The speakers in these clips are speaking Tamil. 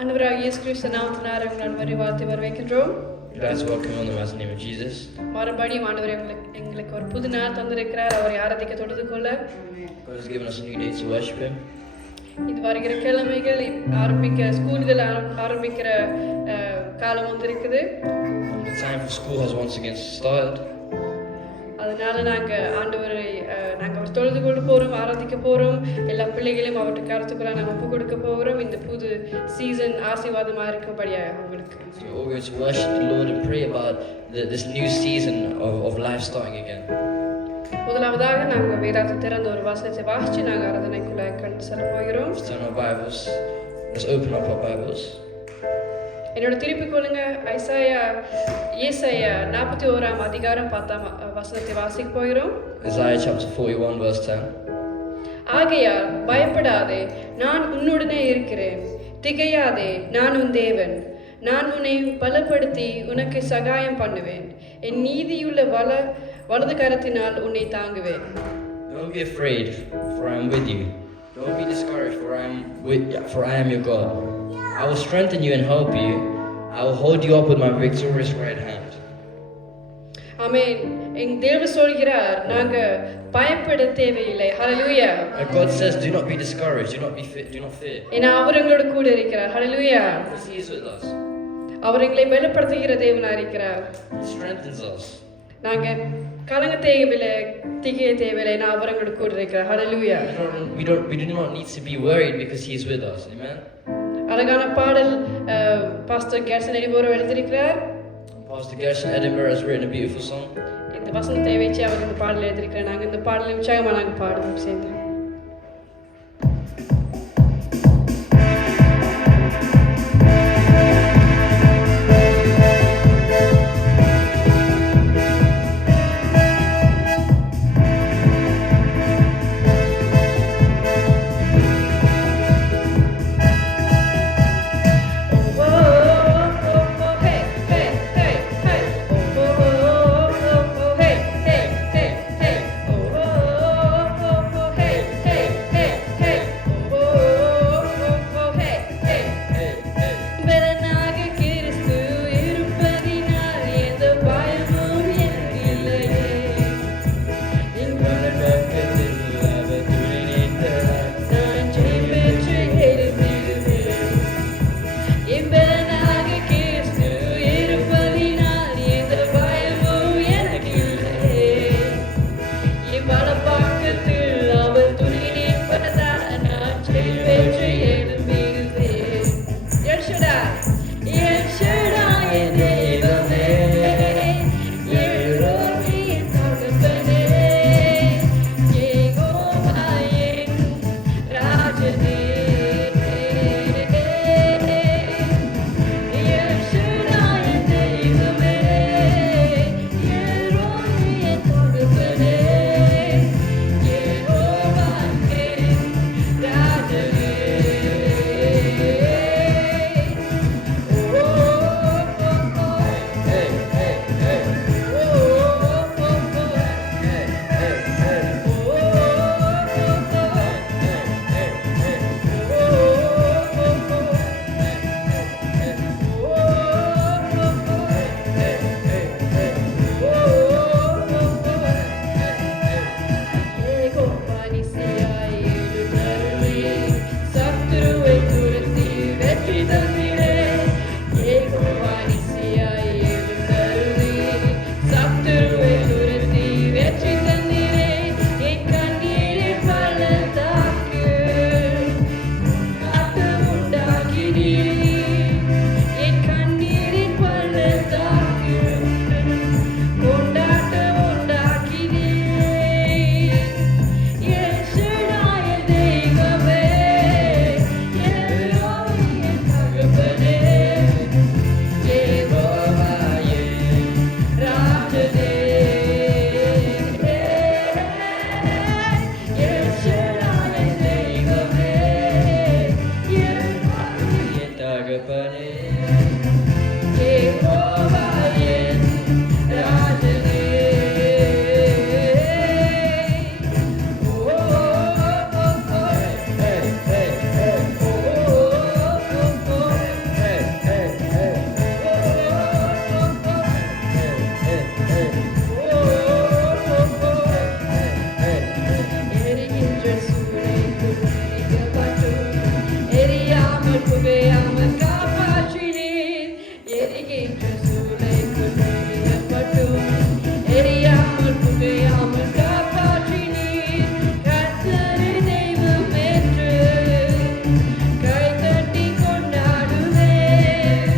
ஆண்டவராகிய இயேசு கிறிஸ்து நாமத்தினால உங்களை வாழ்த்தி வரவேற்கின்றோம். Let's welcome you in the mighty name of Jesus. மறுபடியும் ஆண்டவர் எங்களுக்கு ஒரு புது நாள் தந்திருக்கிறார். அவரை ஆராதிக்க தொழுது கொள்ள God has given us a new day to worship Him. இது வருகிற கிழமைகள் ஸ்கூல்கள் ஆரம்பிக்கிற காலம் வந்திருக்குது. The time for school has once again started. அதனால ஆண்டவரை நாங்கள் தொழுது கொண்டு போகிறோம், ஆராதிக்க போகிறோம். எல்லா பிள்ளைகளையும் அவர்கிட்ட கருத்துக்கெல்லாம் நாங்கள் ஒப்பு கொடுக்க போகிறோம். இந்த புது சீசன் ஆசீர்வாதமாக இருக்கும்படியாக அவங்களுக்கு. So we're going to worship the Lord and pray about this new season of life starting again. முதலாவதாக நாங்கள் வேதாத்தை திறந்த ஒரு வசனத்தை வாசித்து நாங்கள் ஆராதனைக்குள்ள கண்டு செல்ல போகிறோம். Let's turn our Bibles. Let's open up our Bibles. என்னோட திருப்பிக் கொள்ளுங்க. ஏசாயா 41 அதிகாரம் 10 வசனத்தை வாசிக்க போகிறோம். Isaiah chapter 41 verse 10. ஆகையால் பயப்படாதே, நான் உன்னுடனே இருக்கிறேன். திகையாதே, நான் உன் தேவன். நான் உன்னை பலப்படுத்தி உனக்கு சகாயம் பண்ணுவேன். என் நீதியுள்ள வலது கரத்தினால் உன்னை தாங்குவேன். Don't be afraid, for I am with you. Don't be discouraged, for I am your God. I will strengthen you and help you. I will hold you up with my victorious right hand. ஆமென். என் தேவன் சொல்கிறார், நாங்க பயப்பட தேவையில்லை. ஹல்லேலூயா. God says, do not be discouraged, do not fear. ஏன்னா அவர் எங்களோட கூட இருக்கிறார். ஹல்லேலூயா. Because He is with us. அவர் எங்களை பலப்படுத்துகிற தேவனா இருக்கிறார். He strengthens us. நாங்க கலங்க தேவையில்லை, திகைய தேவையில்லை. நான் அவர் எங்களோட கூட இருக்கிறார். ஹல்லேலூயா. We do not need to be worried because He is with us. Amen. அழகான பாடல் பாஸ்டர் கேர்சன் எடிபோரோ எழுதியிருக்கிறார். Pastor Gershon Edinburgh has written a beautiful song. இந்த வசனத்தை வச்சு அவர் இந்த பாடல் எழுதியிருக்கிறார். நாங்கள் இந்த பாடலை உற்சாகமாக நாங்கள் பாடுவோம் சேர்ந்து. புகையாமல் காப்பாற்றினீர். எரிகின்ற சூளைக்குள் எறியப்பட்டும் எரியாமல் புகையாமல் காப்பாற்றினீர். கர்த்தரை தெய்வம் என்று கைதட்டி கொண்டாடுவேன்.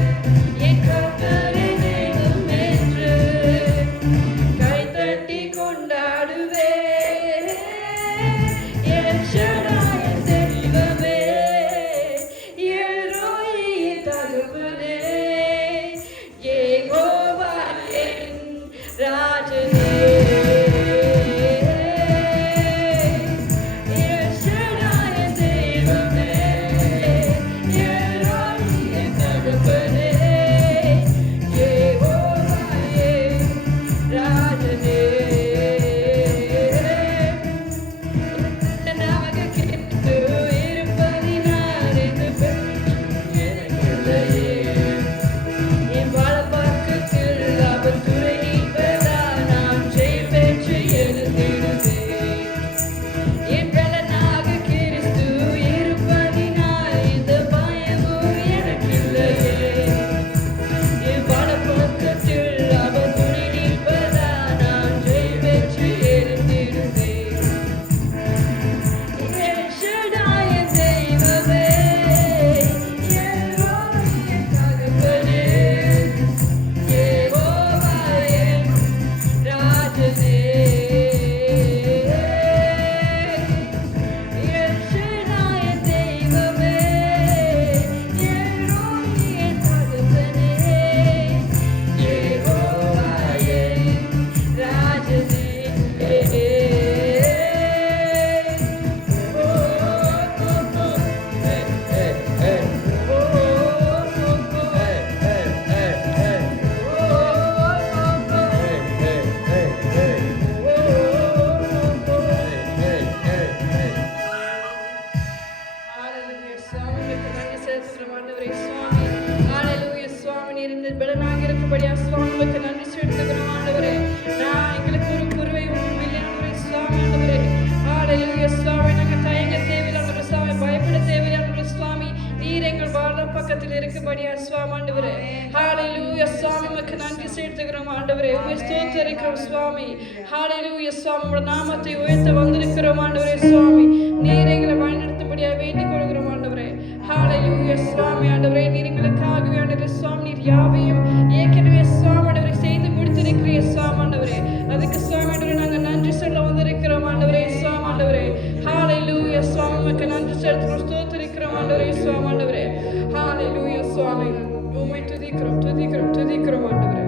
என் கர்த்தரை தெய்வம் என்று கைதட்டி கொண்டாடுவேன். என் ஷடாய் தெய்வமே, என் ரோயின் தகப்பனே, யெகோவா என் ராஜனே. என் ஷடாய் தெய்வமே, என் ரோயின் தகப்பனே, யெகோவா என் ராஜனே. நாக கிறிஸ்து இருப்பதினால் இந்த பெருமை எனக்கில்லையே. என் வலப்பக்கத்தில் அவர் துணை நிற்பதால் நான் ஜெயம் பெற்று எழுந்திடுவேன். என் பலனாக கிறிஸ்து இருப்பதினால் இந்த பயமும் எனக்கில்லையே. என் வலப்பக்கத்தில் அவர் துணை நிற்பதால் நான் ஜெயம் பெற்று எழுந்திடுவேன். என் ஷடாய் தெய்வமே, என் ரோயின் தகப்பனே, யெகோவா என் ராஜனே. என் ஷடாய் தெய்வமே, என் ரோயின் தகப்பனே, யெகோவா என் ராஜனே. Hallelujah, சுவாமி, உமக்கு நன்றி செலுத்துகிறோம் ஆண்டவரே. சுவாமி, Hallelujah, சுவாமி, நீர் இந்த பலனாக இருக்கிறபடியா சுவாமி உமக்கு நன்றி செலுத்துகிறோம் ஆண்டவரே. நான் எங்களுக்கு ஒரு குருவை ஒன்றும் இல்லை ஆண்டவரே. சுவாமி ஆண்டவரே, Hallelujah, சுவாமி, நாங்கள் தயங்க தேவையில்லை ஆண்டவரே. சுவாமி, பயப்பட தேவையில்லை ஆண்டவரே. சுவாமி, நீர் எங்கள் வாழ்ற பக்கத்தில் இருக்கிறபடியா சுவாமி ஆண்டவரே. Hallelujah, சுவாமி, உமக்கு நன்றி செலுத்துகிறோம் ஆண்டவரே. உம்மை ஸ்தோத்திரிக்கிறோம் சுவாமி. Hallelujah, சுவாமி, உம்முடைய நாமத்தை உயர்த்த வந்திருக்கிறோம் ஆண்டவரே. சுவாமி, நீர் எங்களை வழிநடத்தும்படியா வேண்டிக் கொள்கிறோம் ஆண்டவரே. Hallelujah, சுவாமி ஆண்டவரே, நீர் எங்களுக்காகவே ஆண்டவரே. சுவாமி, நீர் யாவையும் ஏற்கனவே சுவாமி ஆண்டவரே செய்து முடித்திருக்கிறீர் சுவாமி ஆண்டவரே. அதுக்கு சுவாமி ஆண்டவரே நாங்கள் நன்றி சொல்ல வந்திருக்கிறோம் ஆண்டவரே. சுவாமி ஆண்டவரே, Hallelujah, சுவாமி, உமக்கு நன்றி செலுத்துகிறோம், ஸ்தோத்திரிக்கிறோம் ஆண்டவரே. சுவாமி ஆண்டவரே, Hallelujah, சுவாமி, உம்மை துதிக்கிறோம் துதிக்கிறோம் துதிக்கிறோம் ஆண்டவரே.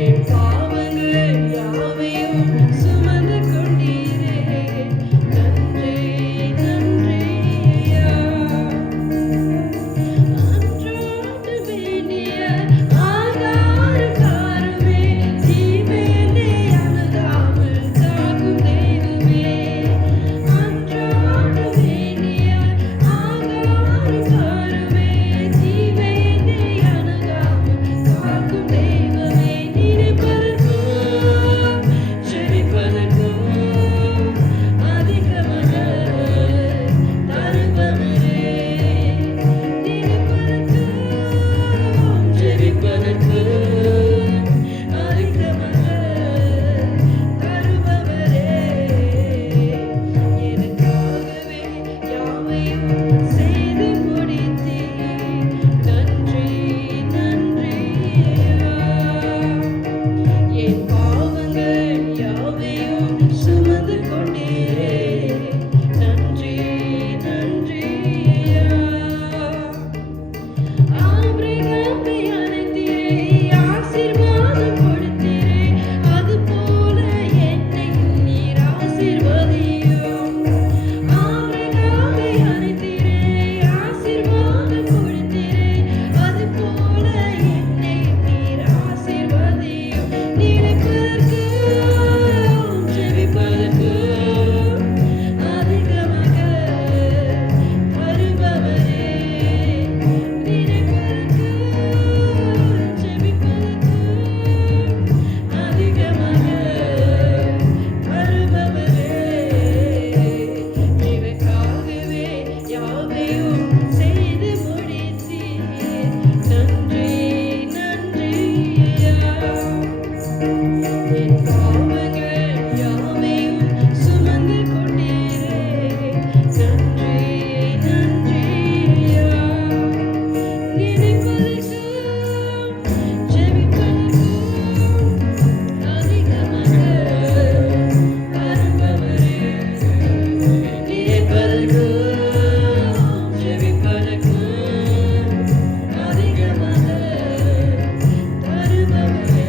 என் பாவங்கள் யாவையும் சுமந்து கொண்டீரே நன்றி நன்றி ஐயா அன்றாட வேண்டிய ஆகாரம் தாருமே தீமையிலே அணுகாமல் காக்கும் தெய்வமே அன்றாட வேண்டிய ஆகாரம் தாருமே தீமையிலே அணுகாமல் காக்கும் தெய்வமே நினைப்பதற்கும் ஜெபிப்பதற்கும் அதிகமாக தருபவரே நினைப்பதற்கும் ஜெபிப்பதற்கும் அதிகமாக தருபவரே எனக்காகவே யாவையும் செய்து முடித்தீர் நன்றி நன்றி என் பாவங்கள் யாவையும் சுமந்து கொண்டீரே நன்றி நன்றி ஆபிரகாமை அழைத்தீரே ஆசீர்வாதம் கொடுத்தீரே அதுபோல என்னை நீர் ஆசீர்வதியும் ஆபிரகாமை அழைத்தீரே ஆசீர்வாதம் கொடுத்தீரே அதுபோல என்னை நீர் ஆசீர்வதியும் நினைப்பதற்கும் ஜெபிப்பதற்கும் அதிகமாக தருபவரே நினைப்பதற்கும் ஜெபிப்பதற்கும் அதிகமாக தருபவரே எனக்காகவே யாவையும் செய்து முடித்தீர் நன்றி நன்றி என் பாவங்கள் யாவையும் சுமந்து கொண்டீரே நன்றி நன்றி நினைப்பதற்கும் ஜெபிப்பதற்கும் அதிகமாக தருபவரே நினைப்பதற்கும் ஜெபிப்பதற்கும் அதிகமாக தருபவரே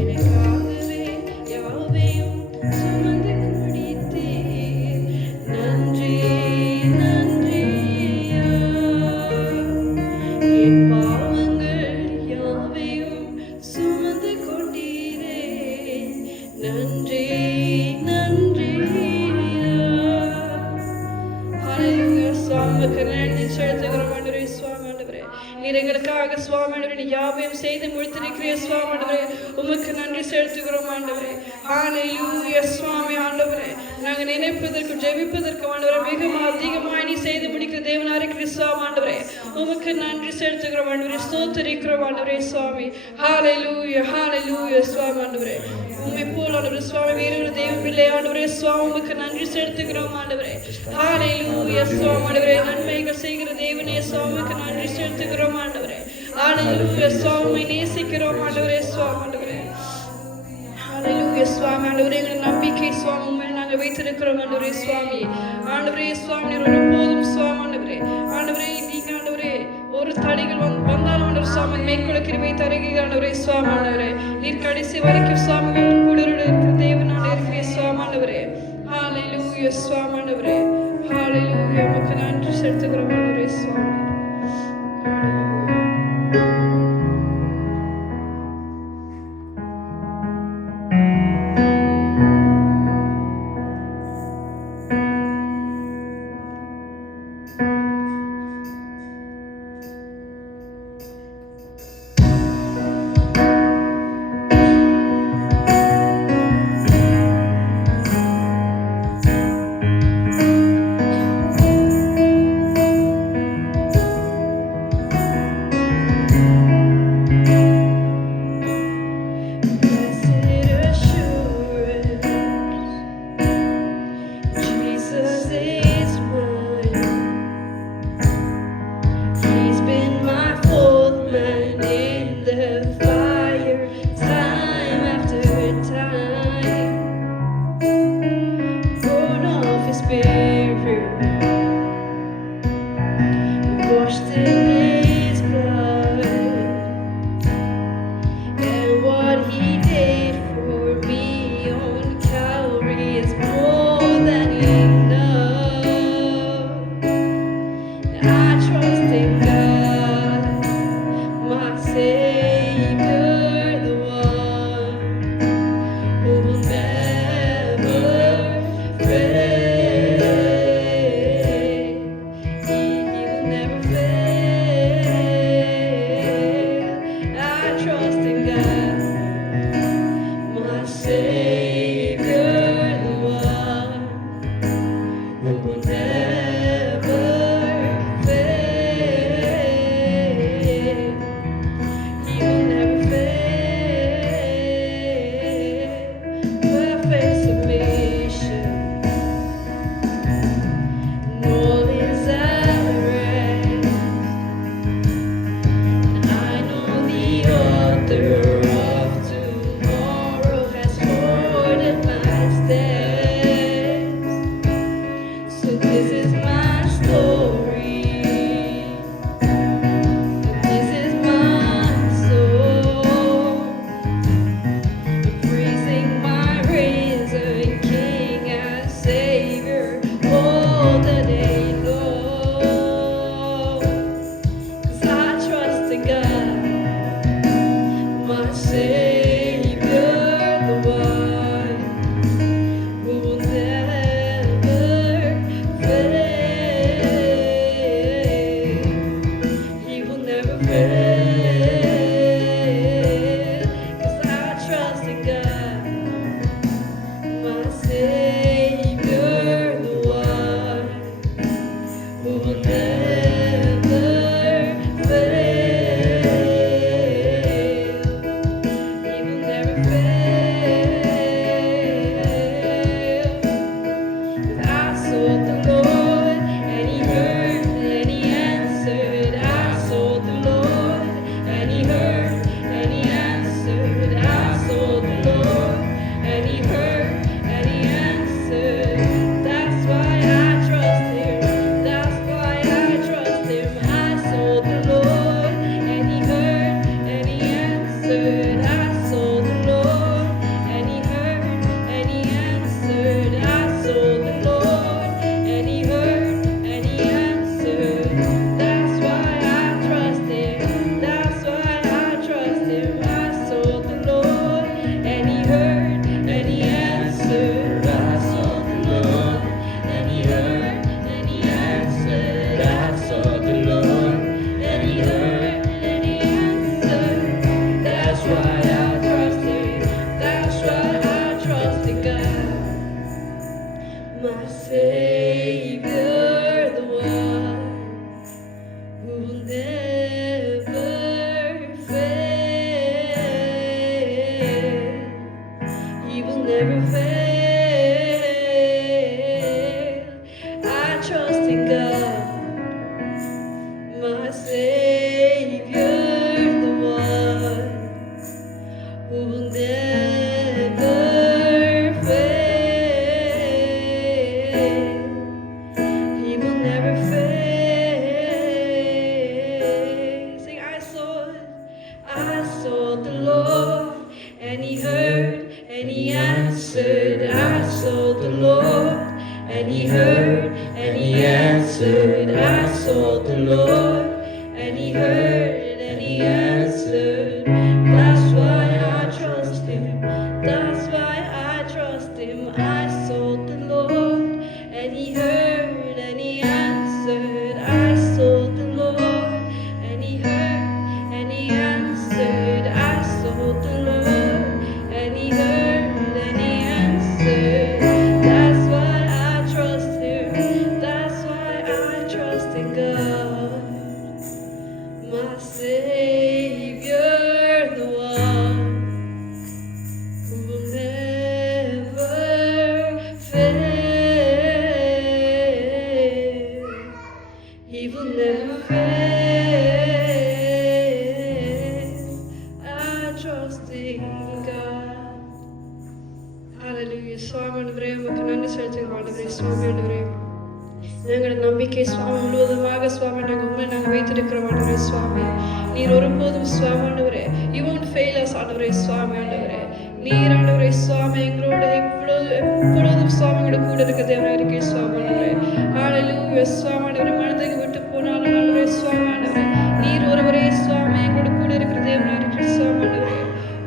எனக்காகவே யாவையும் சுமந்து முடித்தீர் நன்றி நன்றி என் பாவங்கள் யாவையும் சுமந்து கொண்டீரே நன்றி நன்றி ஹalleluya சுவாமிக்கு நன்றி செலுத்துகிறோம் ஆண்டவரே சுவாமி ஆண்டவரே நீர் எங்களுக்காக சுவாமி ஆண்டவரே நீ யாவையும் செய்து முடித்திருக்கிறீர் சுவாமி ஆண்டவரே உமக்கு நன்றி செலுத்துகிறோம் ஆண்டவரே ஹalleluya சுவாமி ஆண்டவரே நாங்கள் நினைப்பதற்கும் ஜெபிப்பதற்கும் ஆண்டவரே மிகவும் அதிகமாய் நீ செய்து முடிக்கிற தேவனா இருக்கிற சுவாமி ஆண்டவரே உமக்கு நன்றி செலுத்துகிறோம் ஆண்டவரே ஸ்தோத்திரிக்கிறோம் ஆண்டவரே சுவாமி ஹalleluya ஹalleluya சுவாமி ஆண்டவரே உம்மை போல ஆண்டவரே சுவாமி வேறு ஒரு தேவன் பிள்ளை ஆண்டவரே சுவாமி உமக்கு நன்றி செலுத்துகிறோம் ஆண்டவரே ஹalleluya சுவாமி ஆண்டவரே நன்மைகள் செய்கிற தேவனே சுவாமிக்கு நன்றி செலுத்துகிறோம் ஆண்டவரே ஹalleluya சுவாமி நேசிக்கிறோம் ஆண்டவரே சுவாமி ஆண்டவரே ஹalleluya சுவாமி ஆண்டவரே எங்கள் நம்பிக்கை சுவாமி உம்மில் நாங்கள் வைத்திருக்கிறோம் ஆண்டவரே சுவாமி ஆண்டவரே சுவாமி நீர் ஒருபோதும் சுவாமி ஆண்டவரே ஆண்டவரே நீங்க ஆண்டவரே ஒரு தடைகள் வந்தாலும் ஆண்டவர் சுவாமி மேற்கொள்ள கிருபை தருகிறீர் ஆண்டவரே சுவாமி ஆண்டவரே நீர் கடைசி வரைக்கும் சுவாமிகள் கூட இருக்கிற தேவனாக இருக்கிற சுவாமி ஆண்டவரே ஹalleluya சுவாமி ஆண்டவரே ஹalleluya உமக்கு நன்றி செலுத்துகிறோம் ஆண்டவரே சுவாமி author of tomorrow has ordered my steps. So this is my story. This is my soul. Praising my risen King and Savior all the day long. 'Cause I trust in God, my Savior, the one who will never fail. He will never fail. 'Cause I trust in God, my Savior, the one who will never fail. He will never fail. I sought the Lord, and He heard, and He answered. I sought the Lord, and He heard, and He answered. I sought the Lord, and He heard, and He answered. That's why I trust Him. That's why I trust Him. I sought the Lord, and He heard, and He answered. I sought the Lord, and He heard, and He answered. I sought the Lord, and He heard, and He answered. That's why I trust Him. That's why I trust Him. I sought the Lord, and He heard, and He answered. I sought the Lord, and He heard, and He answered. I sought the Lord, and He heard, and He answered. That's why I trust Him. That's why I trust in God, my Savior, the one who will never fail. He will never fail. I trust in God, my Savior, the one who will never fail. He will never fail. Sing, I sought the Lord, and He heard, and He answered. I sought the Lord, and He heard, and He answered. I sought the Lord, and He heard, and He answered. That's why I trust Him. That's why I trust Him. I sought the Lord, and He heard, and He answered. I sought the Lord, and He heard, and He answered. I sought the Lord, and He heard, and He answered. That's why I trust Him. That's why I trust in God, my Savior, the one who will never fail. He will never fail. I trust in God. Hallelujah. സ്വാമി ആண்டവരേ, നമുക്ക് നന്ദി செலுத்துகிறோம் ஆண்டவரே. സ്വാமി ஆண்டவரே, ഞങ്ങളുടെ நம்பிக்கை சுவாமி முழுவதுமாக சுவாமி நாங்கள் உண்மை நாங்கள் வைத்திருக்கிறோம் ஆண்டவரே. சுவாமி நீர் ஒருபோதும் சுவாமி ஆண்டவரே, you won't fail us ஆண்டவரே. சுவாமி ஆண்டவரே, நீர் ஆண்டவரே சுவாமி எங்களோட எப்பொழுதும் சுவாமியோட கூட இருக்க தேவனாக இருக்கே சுவாமி ஆண்டவரே. ஹalleluya. சுவாமி ஆண்டவரே, மனதை விட்டு போனாலும் ஆண்டவரே சுவாமி ஆண்டவரே, நீர் ஒருவரே சுவாமி எங்களோட கூட இருக்கிற தேவனாக இருக்கிற சுவாமி ஆண்டவரே.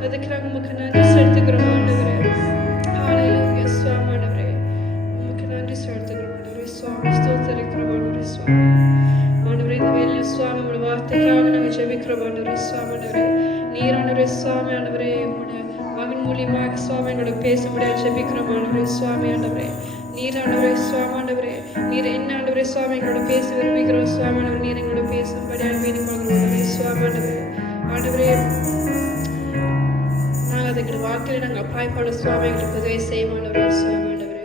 அதுக்கு நாங்கள் உமக்கு நன்றி செலுத்துகிறோம் ஆண்டவரே. ஹalleluya. சுவாமி ஆண்டவரே, உமக்கு நன்றி செலுத்துகிறோம் ஆண்டவரே. சுவாமி ஸ்தோத்திரிக்கிறோம் ஆண்டவரே. சுவாமி ஆண்டவரே, இந்த வேளையில் சுவாமி உங்களுடைய வார்த்தைக்காக நாங்கள் ஜெபிக்கிறோம் ஆண்டவரே. சுவாமி ஆண்டவரே, நீர் ஆண்டவரே சுவாமி ஆண்டவரே, உங்களுடைய மகன் மூலியமாக சுவாமி எங்களோட பேச முடியாது ஜெபிக்கிறோம் ஆண்டவரே. சுவாமி ஆண்டவரே, நீர் ஆண்டவரே சுவாமி ஆண்டவரே, நீர் என்ன ஆண்டவரே சுவாமி எங்களோட பேச விரும்புகிறோம் சுவாமி ஆண்டவரே. நீர் எங்களோட பேசும்படி வேண்டிக் கொள்கிறோம் ஆண்டவரே. சுவாமி ஆண்டவரே, ஆண்டவரே நாங்கள் அதுக்கு வாழ்க்கையில் நாங்கள் அப்ளை பண்ண சுவாமி எங்களுக்கு உதவி செய்யும் ஆண்டவரே. சுவாமி ஆண்டவரே,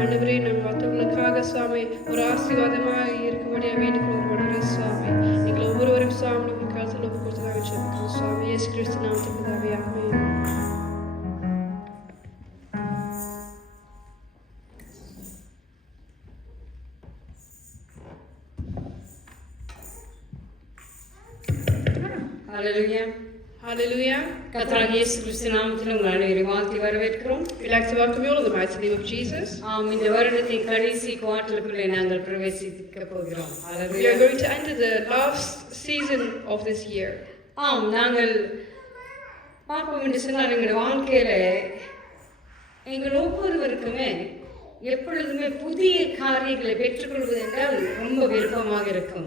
ஆண்டவரே நாங்கள் மற்றவங்களுக்காக சுவாமி ஒரு ஆசீர்வாதமாக இருக்கும்படியாக வேண்டிக் கொள்கிறோம் ஆண்டவரே. சுவாமி எங்களை ஒவ்வொருவரும் சுவாமி உங்களுக்கு ஒப்பு கொடுத்து நாங்கள் ஜெபிக்கிறோம். சுவாமி இயேசு கிறிஸ்து நாமத்தில் பிதாவே ஆமென். Hallelujah. Hallelujah. கர்த்தராகிய இயேசு கிறிஸ்து நாமத்தில் உங்கள் அனைவரையும் வாழ்த்தி வரவேற்கிறோம். We'd like to welcome you all in the mighty name of Jesus. இந்த வருடத்தின் கடைசி குவார்ட்டருக்குள்ளே நாங்கள் பிரவேசிக்க போகிறோம். We are Hallelujah. going to enter the last season of this year. நாங்கள் பார்ப்போம் என்று சொன்னால் எங்களுடைய வாழ்க்கையில எங்கள் ஒவ்வொருவருக்குமே எப்பொழுதுமே புதிய காரியங்களை பெற்றுக்கொள்வது என்றால் ரொம்ப விருப்பமாக இருக்கும்.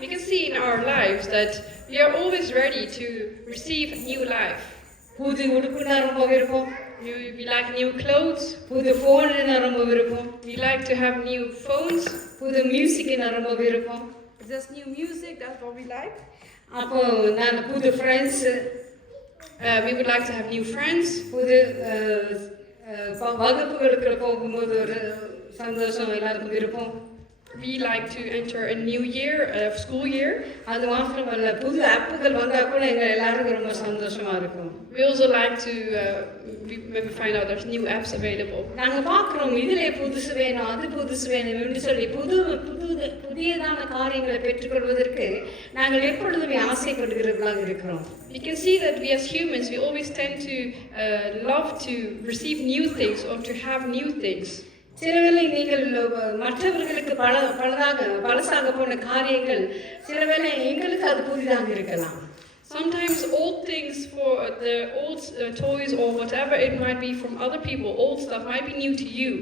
We can see in our lives that we are always ready to receive new life. புது உடுப்புனா ரொம்ப விருப்பம். We like new clothes. புது ஃபோனுனா ரொம்ப விருப்பம். We like to have new phones. புது மியூசிக்னா ரொம்ப விருப்பம். If there's new music, that's what we like. அப்போ நான் புது friends We would like to have new friends. புது வகுப்புகளுக்கு போகும்போது ஒரு சந்தோஷம் எல்லாருக்கும் விருப்பம். We like to enter a new year, a school year. அது மாத்திரமல்ல புது ஆப்புகள் வந்தா கூட எங்க எல்லாருக்கும் ரொம்ப சந்தோஷமா இருக்கும். We also like to when we find out there's new apps available. நாங்க பார்க்கிறோம் இதுல புதுசு வேணும் அது புதுசு வேணும் என்று சொல்லி புதியதான காரியங்களை பெற்றுக்கொள்வதற்கு நாங்கள் எப்பொழுதுமே ஆசைப்படுகிறவர்களாக இருக்கிறோம். We can see that we as humans, we always tend to love to receive new things or to have new things. சிலவேளை நீங்கள் மற்றவர்களுக்கு பழசாக போன காரியங்கள் சிலவேளை எங்களுக்கு அது புதிதாக இருக்கலாம். Sometimes old things for the old toys or whatever it might be from other people, old stuff might be new to you.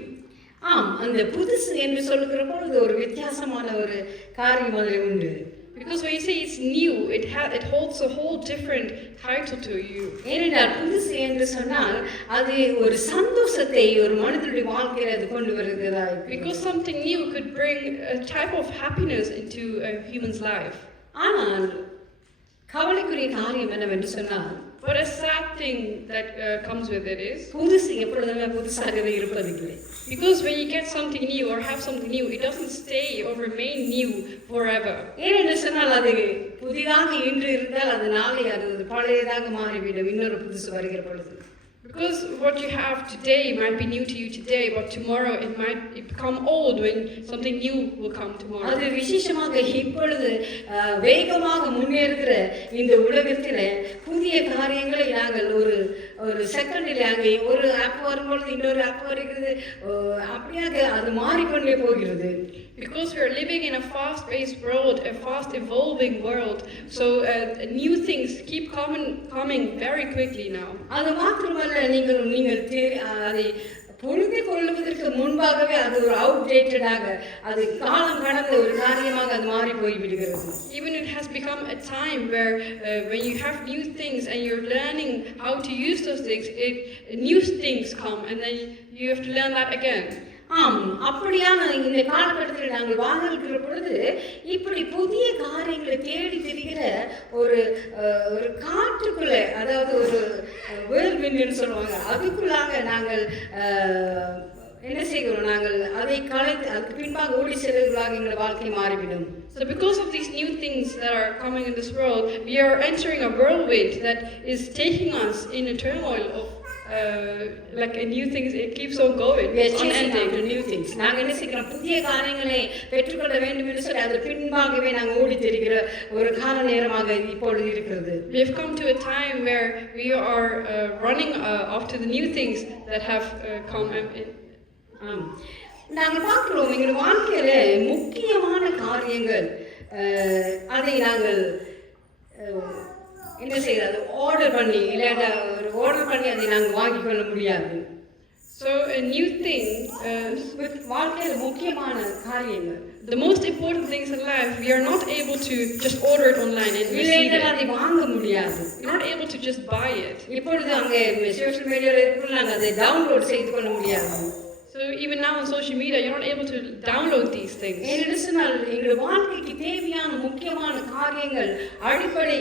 அந்த புதுசு என்று சொல்லுகிற பொழுது ஒரு வித்தியாசமான ஒரு காரியம் அதில் உண்டு. Because when you say it's new, it holds a whole different title to you. ஏனென்றால் புதுசு என்று சொன்னால் அது ஒரு சந்தோஷத்தை ஒரு மனிதனுடைய வாழ்க்கையில் அது கொண்டு வருகிறதா. Because something new could bring a type of happiness into a human's life. ஆனால் கவலைக்குரிய காரியம் என்னவென்று சொன்னால் But a sad thing that comes with it is புதுசு எப்பொழுதுமே புதுசாகவே இருப்பதில்லை. because when you get something new or have something new, it doesn't stay or remain new forever. ஏனென்று சொன்னால் அது புதிதாக இன்று இருந்தால் அது நாளை அது பழையதாக மாறிவிடும் இன்னொரு புதுசு வருகிற பொழுது. Because what you have today might be new to you today, but tomorrow it might become old when something new will come tomorrow. அது விசேஷமாக இப்பொழுது வேகமாக முன்னேறுகிற இந்த உலகத்தில் புதிய காரியங்களை நாங்கள் ஒரு செகண்டில் அங்கே ஒரு ஆப் வரும்பொழுது இன்னொரு ஆப் வருகிறது, அப்படியாக அது மாறிக்கொண்டே போகிறது. Because we are living in a fast-paced world, a fast-evolving world, so new things keep coming very quickly now. அது மாத்திரமல்ல நீங்கள் அதை புரிந்து கொள்வதற்கு முன்பாகவே அது ஒரு அவுடேட்டடாக அது காலம் கடந்த ஒரு காரியமாக அது மாறி போய்விடுகிறது. Even it has become a time where when you have new things and you're learning how to use those things, new things come and then you have to learn that again. அப்படியான இந்த காலகட்டத்தில் நாங்கள் வாழ்கிற பொழுது இப்படி புதிய காரியங்களை தேடி திரிகிற ஒரு காற்றுக்குள்ளே, அதாவது ஒரு வேர்ல்வின்னு சொல்லுவாங்க, அதுக்குள்ளாக நாங்கள் என்ன செய்கிறோம், நாங்கள் அதை கலைத்து அதுக்கு பின்பாக ஓடி செல்வர்களாக எங்கள் வாழ்க்கை மாறிவிடும். So because of these new things that are coming in this world, we are entering a whirlwind that is taking us in a turmoil of like a new things. It keeps on going. We are chasing new things. நாங்க என்ன செய்கிறோம், புதிய காரியங்களை பெற்றுக்கொள்ள வேண்டும் என்று சொல்லி அது பின்பாகவே நாங்கள் ஓடி தெரிகிற ஒரு கால நேரமாக இப்பொழுது இருக்கிறது. We have come to a time where we are running after the new things that have come in. நாங்கள் பார்க்கிறோம் எங்கள் வாழ்க்கையில முக்கியமான காரியங்கள் அதை நாங்கள் என்ன செய்யறது, ஆர்டர் பண்ணி இல்லாட்ட ஆர்டர் பண்ணி அதை நாங்கள் வாங்கிக் கொள்ள முடியாது. So a new thing, வாழ்க்கையில முக்கியமான காரியங்கள், the most important things in life, we are not able to just order it online and receive it. அதை வாங்க முடியாது. We're not able to just buy it. இப்பொழுது அங்கே சோஷியல் மீடியாவில் இருக்கிற நாங்கள் அதை டவுன்லோட் செய்து கொள்ள முடியாது. So even now on social media, you're not able to download these things. ஏனென்று சொன்னால் எங்கள் வாழ்க்கைக்கு தேவையான முக்கியமான காரியங்கள், அடிப்படை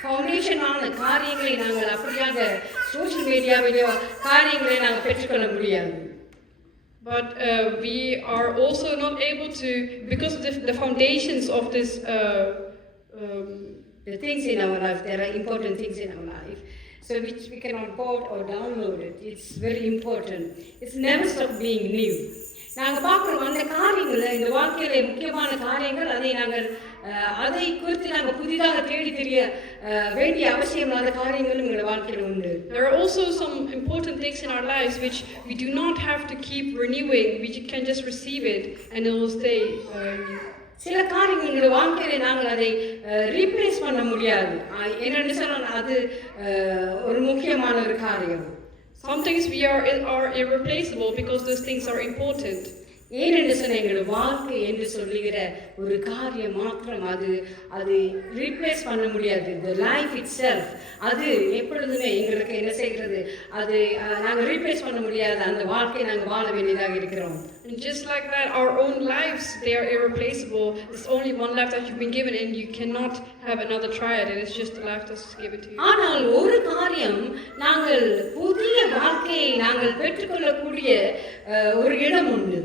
ஃபவுண்டேஷனான காரியங்களை நாங்கள் அப்படியாக சோஷியல் மீடியாவிலேயோ காரியங்களை நாங்கள் பெற்றுக்கொள்ள முடியாது. But we are also not able to, because of the foundations of this the things in our life. There are important things in our life. So which we cannot bought or download it. It's very important. It's never stop being new. நாங்கள் பார்க்குறோம் அந்த காரியங்களை இந்த வாழ்க்கையில முக்கியமான காரியங்கள் அதை குறித்து நாங்கள் புதிதாக தேடி தெரிய வேண்டிய அவசியம் இல்லாத காரியங்கள் எங்கள் வாழ்க்கையில் உண்டு. There are also some important things in our lives which we do not have to keep renewing. We can just receive it and it will stay. சில காரியங்கள் எங்கள் வாழ்க்கையில நாங்கள் அதை ரீப்ளேஸ் பண்ண முடியாது. என்னென்னு சொன்னால் அது ஒரு முக்கியமான ஒரு காரியம். Some things we are irreplaceable because those things are important. ஏனென்று சொன்ன எங்கள் வாழ்க்கை என்று சொல்லுகிற ஒரு காரியம் மாத்திரம் அது ரீப்ளேஸ் பண்ண முடியாது. The life itself அது எப்பொழுதுமே எங்களுக்கு என்ன செய்கிறது, அது நாங்கள் ரீப்ளேஸ் பண்ண முடியாது. அந்த வாழ்க்கையை நாங்கள் வாழ வேண்டியதாக இருக்கிறோம். And just like that, our own lives, they are irreplaceable. There's only one life that you've been given and you cannot have another try at it. It's just the life that's given to you. ஆனால் ஒரு காரியம், நாங்கள் புதிய வாழ்க்கையை நாங்கள் பெற்றுக்கொள்ளக்கூடிய ஒரு இடம் உண்டு.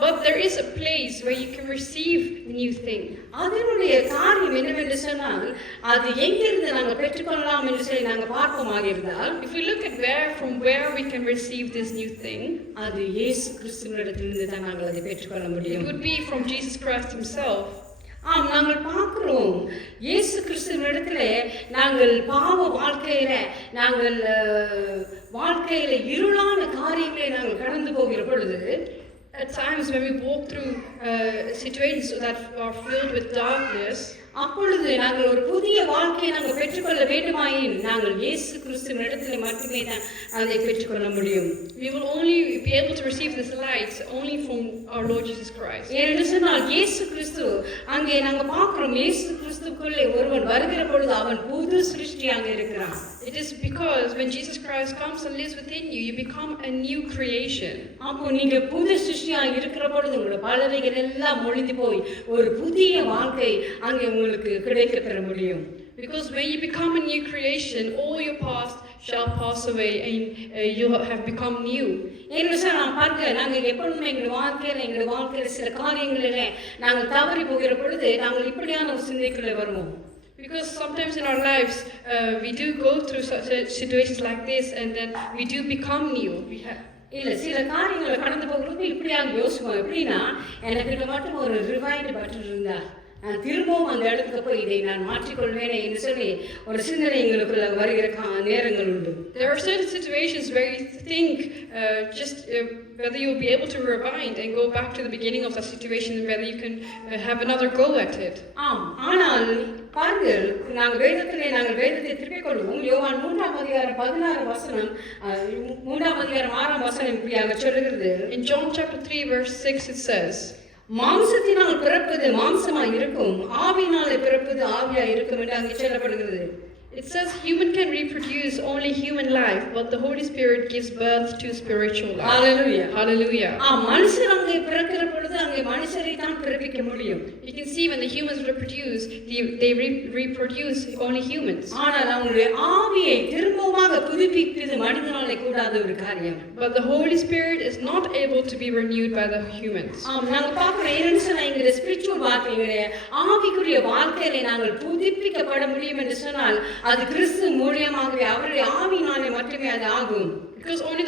But there is a place where you can receive the new thing. அதனுடைய காரியம் என்னவென்று சொன்னால், அது எங்கிருந்து நாங்கள் பெற்றுக்கொள்ளலாம் என்று சொல்லி நாங்கள் பார்ப்போமாக இருந்தால், if we look at from where we can receive this new thing, அது இயேசு கிறிஸ்துவினிடத்திலிருந்து தான் நாங்கள் அதை பெற்றுக்கொள்ள முடியும். It would be from Jesus Christ himself. ஆம், நாங்கள் பார்க்கிறோம் இயேசு கிறிஸ்துவினிடத்திலே நாங்கள் பாவ வாழ்க்கையில இருளான காரியங்களை நாங்கள் கடந்து போகிற பொழுது, at times when we walk through situations that are filled with darkness, அப்பொழுது நாங்கள் ஒரு புதிய வாழ்க்கையை நாங்கள் பெற்றுக்கொள்ள வேண்டுமாயின் நாங்கள் இயேசு கிறிஸ்துவினிடத்திலே மட்டுமே தான் அதை பெற்றுக்கொள்ள முடியும். We will only be able to receive this light only from our Lord Jesus Christ. ஏனென்று சொன்னால் இயேசு கிறிஸ்து அங்கே நாங்கள் பார்க்கிறோம், இயேசு கிறிஸ்துக்குள்ளே ஒருவன் வருகிற பொழுது அவன் புது சிருஷ்டியாக இருக்கிறான். It is because when Jesus Christ comes and lives within you, you become a new creation. அப்போ நீங்க புது சிருஷ்டியாக இருக்கிற பொழுது உங்களோட பழையவைகள் எல்லாம் ஒழிந்து போய் ஒரு புதிய வாழ்க்கை அங்கே உங்களுக்கு கிடைக்க பெற முடியும். Because when you become a new creation, all your past shall pass away and you have become new. என்ன சார் நான் பார்க்க நாங்கள் எப்பொழுதுமே எங்கள் வாழ்க்கையில சில காரியங்களிலே நாங்கள் தவறி போகிற பொழுது நாங்கள் இப்படியான ஒரு சிந்தைக்குள்ளே வருவோம். Because sometimes in our lives we do go through such situations like this and then we do become new. இல்ல சில காரியங்களை கடந்து போகிறப்ப இப்படியாக யோசிப்போம். எப்படின்னா, எனக்கு மட்டும் ஒரு ரிவைண்ட் பட்டன் இருந்தா நான் திரும்பவும் அந்த இடத்துக்கு போய் இதை நான் மாற்றிக்கொள்வேனே என்று சொல்லி ஒரு சிந்தனை எங்களுக்குள்ள வருகிற நேரங்கள் உண்டு. There are certain situations where you think whether you'll be able to rewind and go back to the beginning of that situation and whether you can have another go at it. ஆம், ஆனால் பாருங்கள், நாங்கள் வேதத்தை திருப்பிக் கொள்வோம். யோவான் 3 அதிகாரம் 16 வசனம் 3 அதிகாரம் 6 வசனம் இப்படியாக சொல்லுகிறது. In John chapter 3 verse 6 it says, மாம்சத்தினால் பிறப்பது மாம்சமாய் இருக்கும், ஆவியினாலே பிறப்பது ஆவியாய் இருக்கும் என்று அங்கே சொல்லப்படுகிறது. It says human can reproduce only human life, but the Holy Spirit gives birth to spiritual life. Hallelujah. Hallelujah. மனுஷர் அங்கே பிறக்கிற பொழுது அங்கே மனுஷரை தான் பிறப்பிக்க முடியும். You can see when the humans reproduce, they reproduce only humans. ஆனால் அவங்களுடைய ஆவியை திரும்பமாக புதுப்பிப்பது மனிதனாலே கூடாத ஒரு காரியம். But the Holy Spirit is not able to be renewed by the humans. நாங்கள் பார்க்கிறோம், ஏன்னு சொன்னா எங்களுடைய ஸ்பிரிச்சுவல் வாழ்க்கையிலே ஆவிக்குரிய வாழ்க்கையிலே நாங்கள் புதுப்பிக்கப்பட முடியும் என்று சொன்னால் அது கிறிஸ்து மூலமாகவே அவருடைய ஆவியினாலே மட்டுமே அது ஆகும். Because only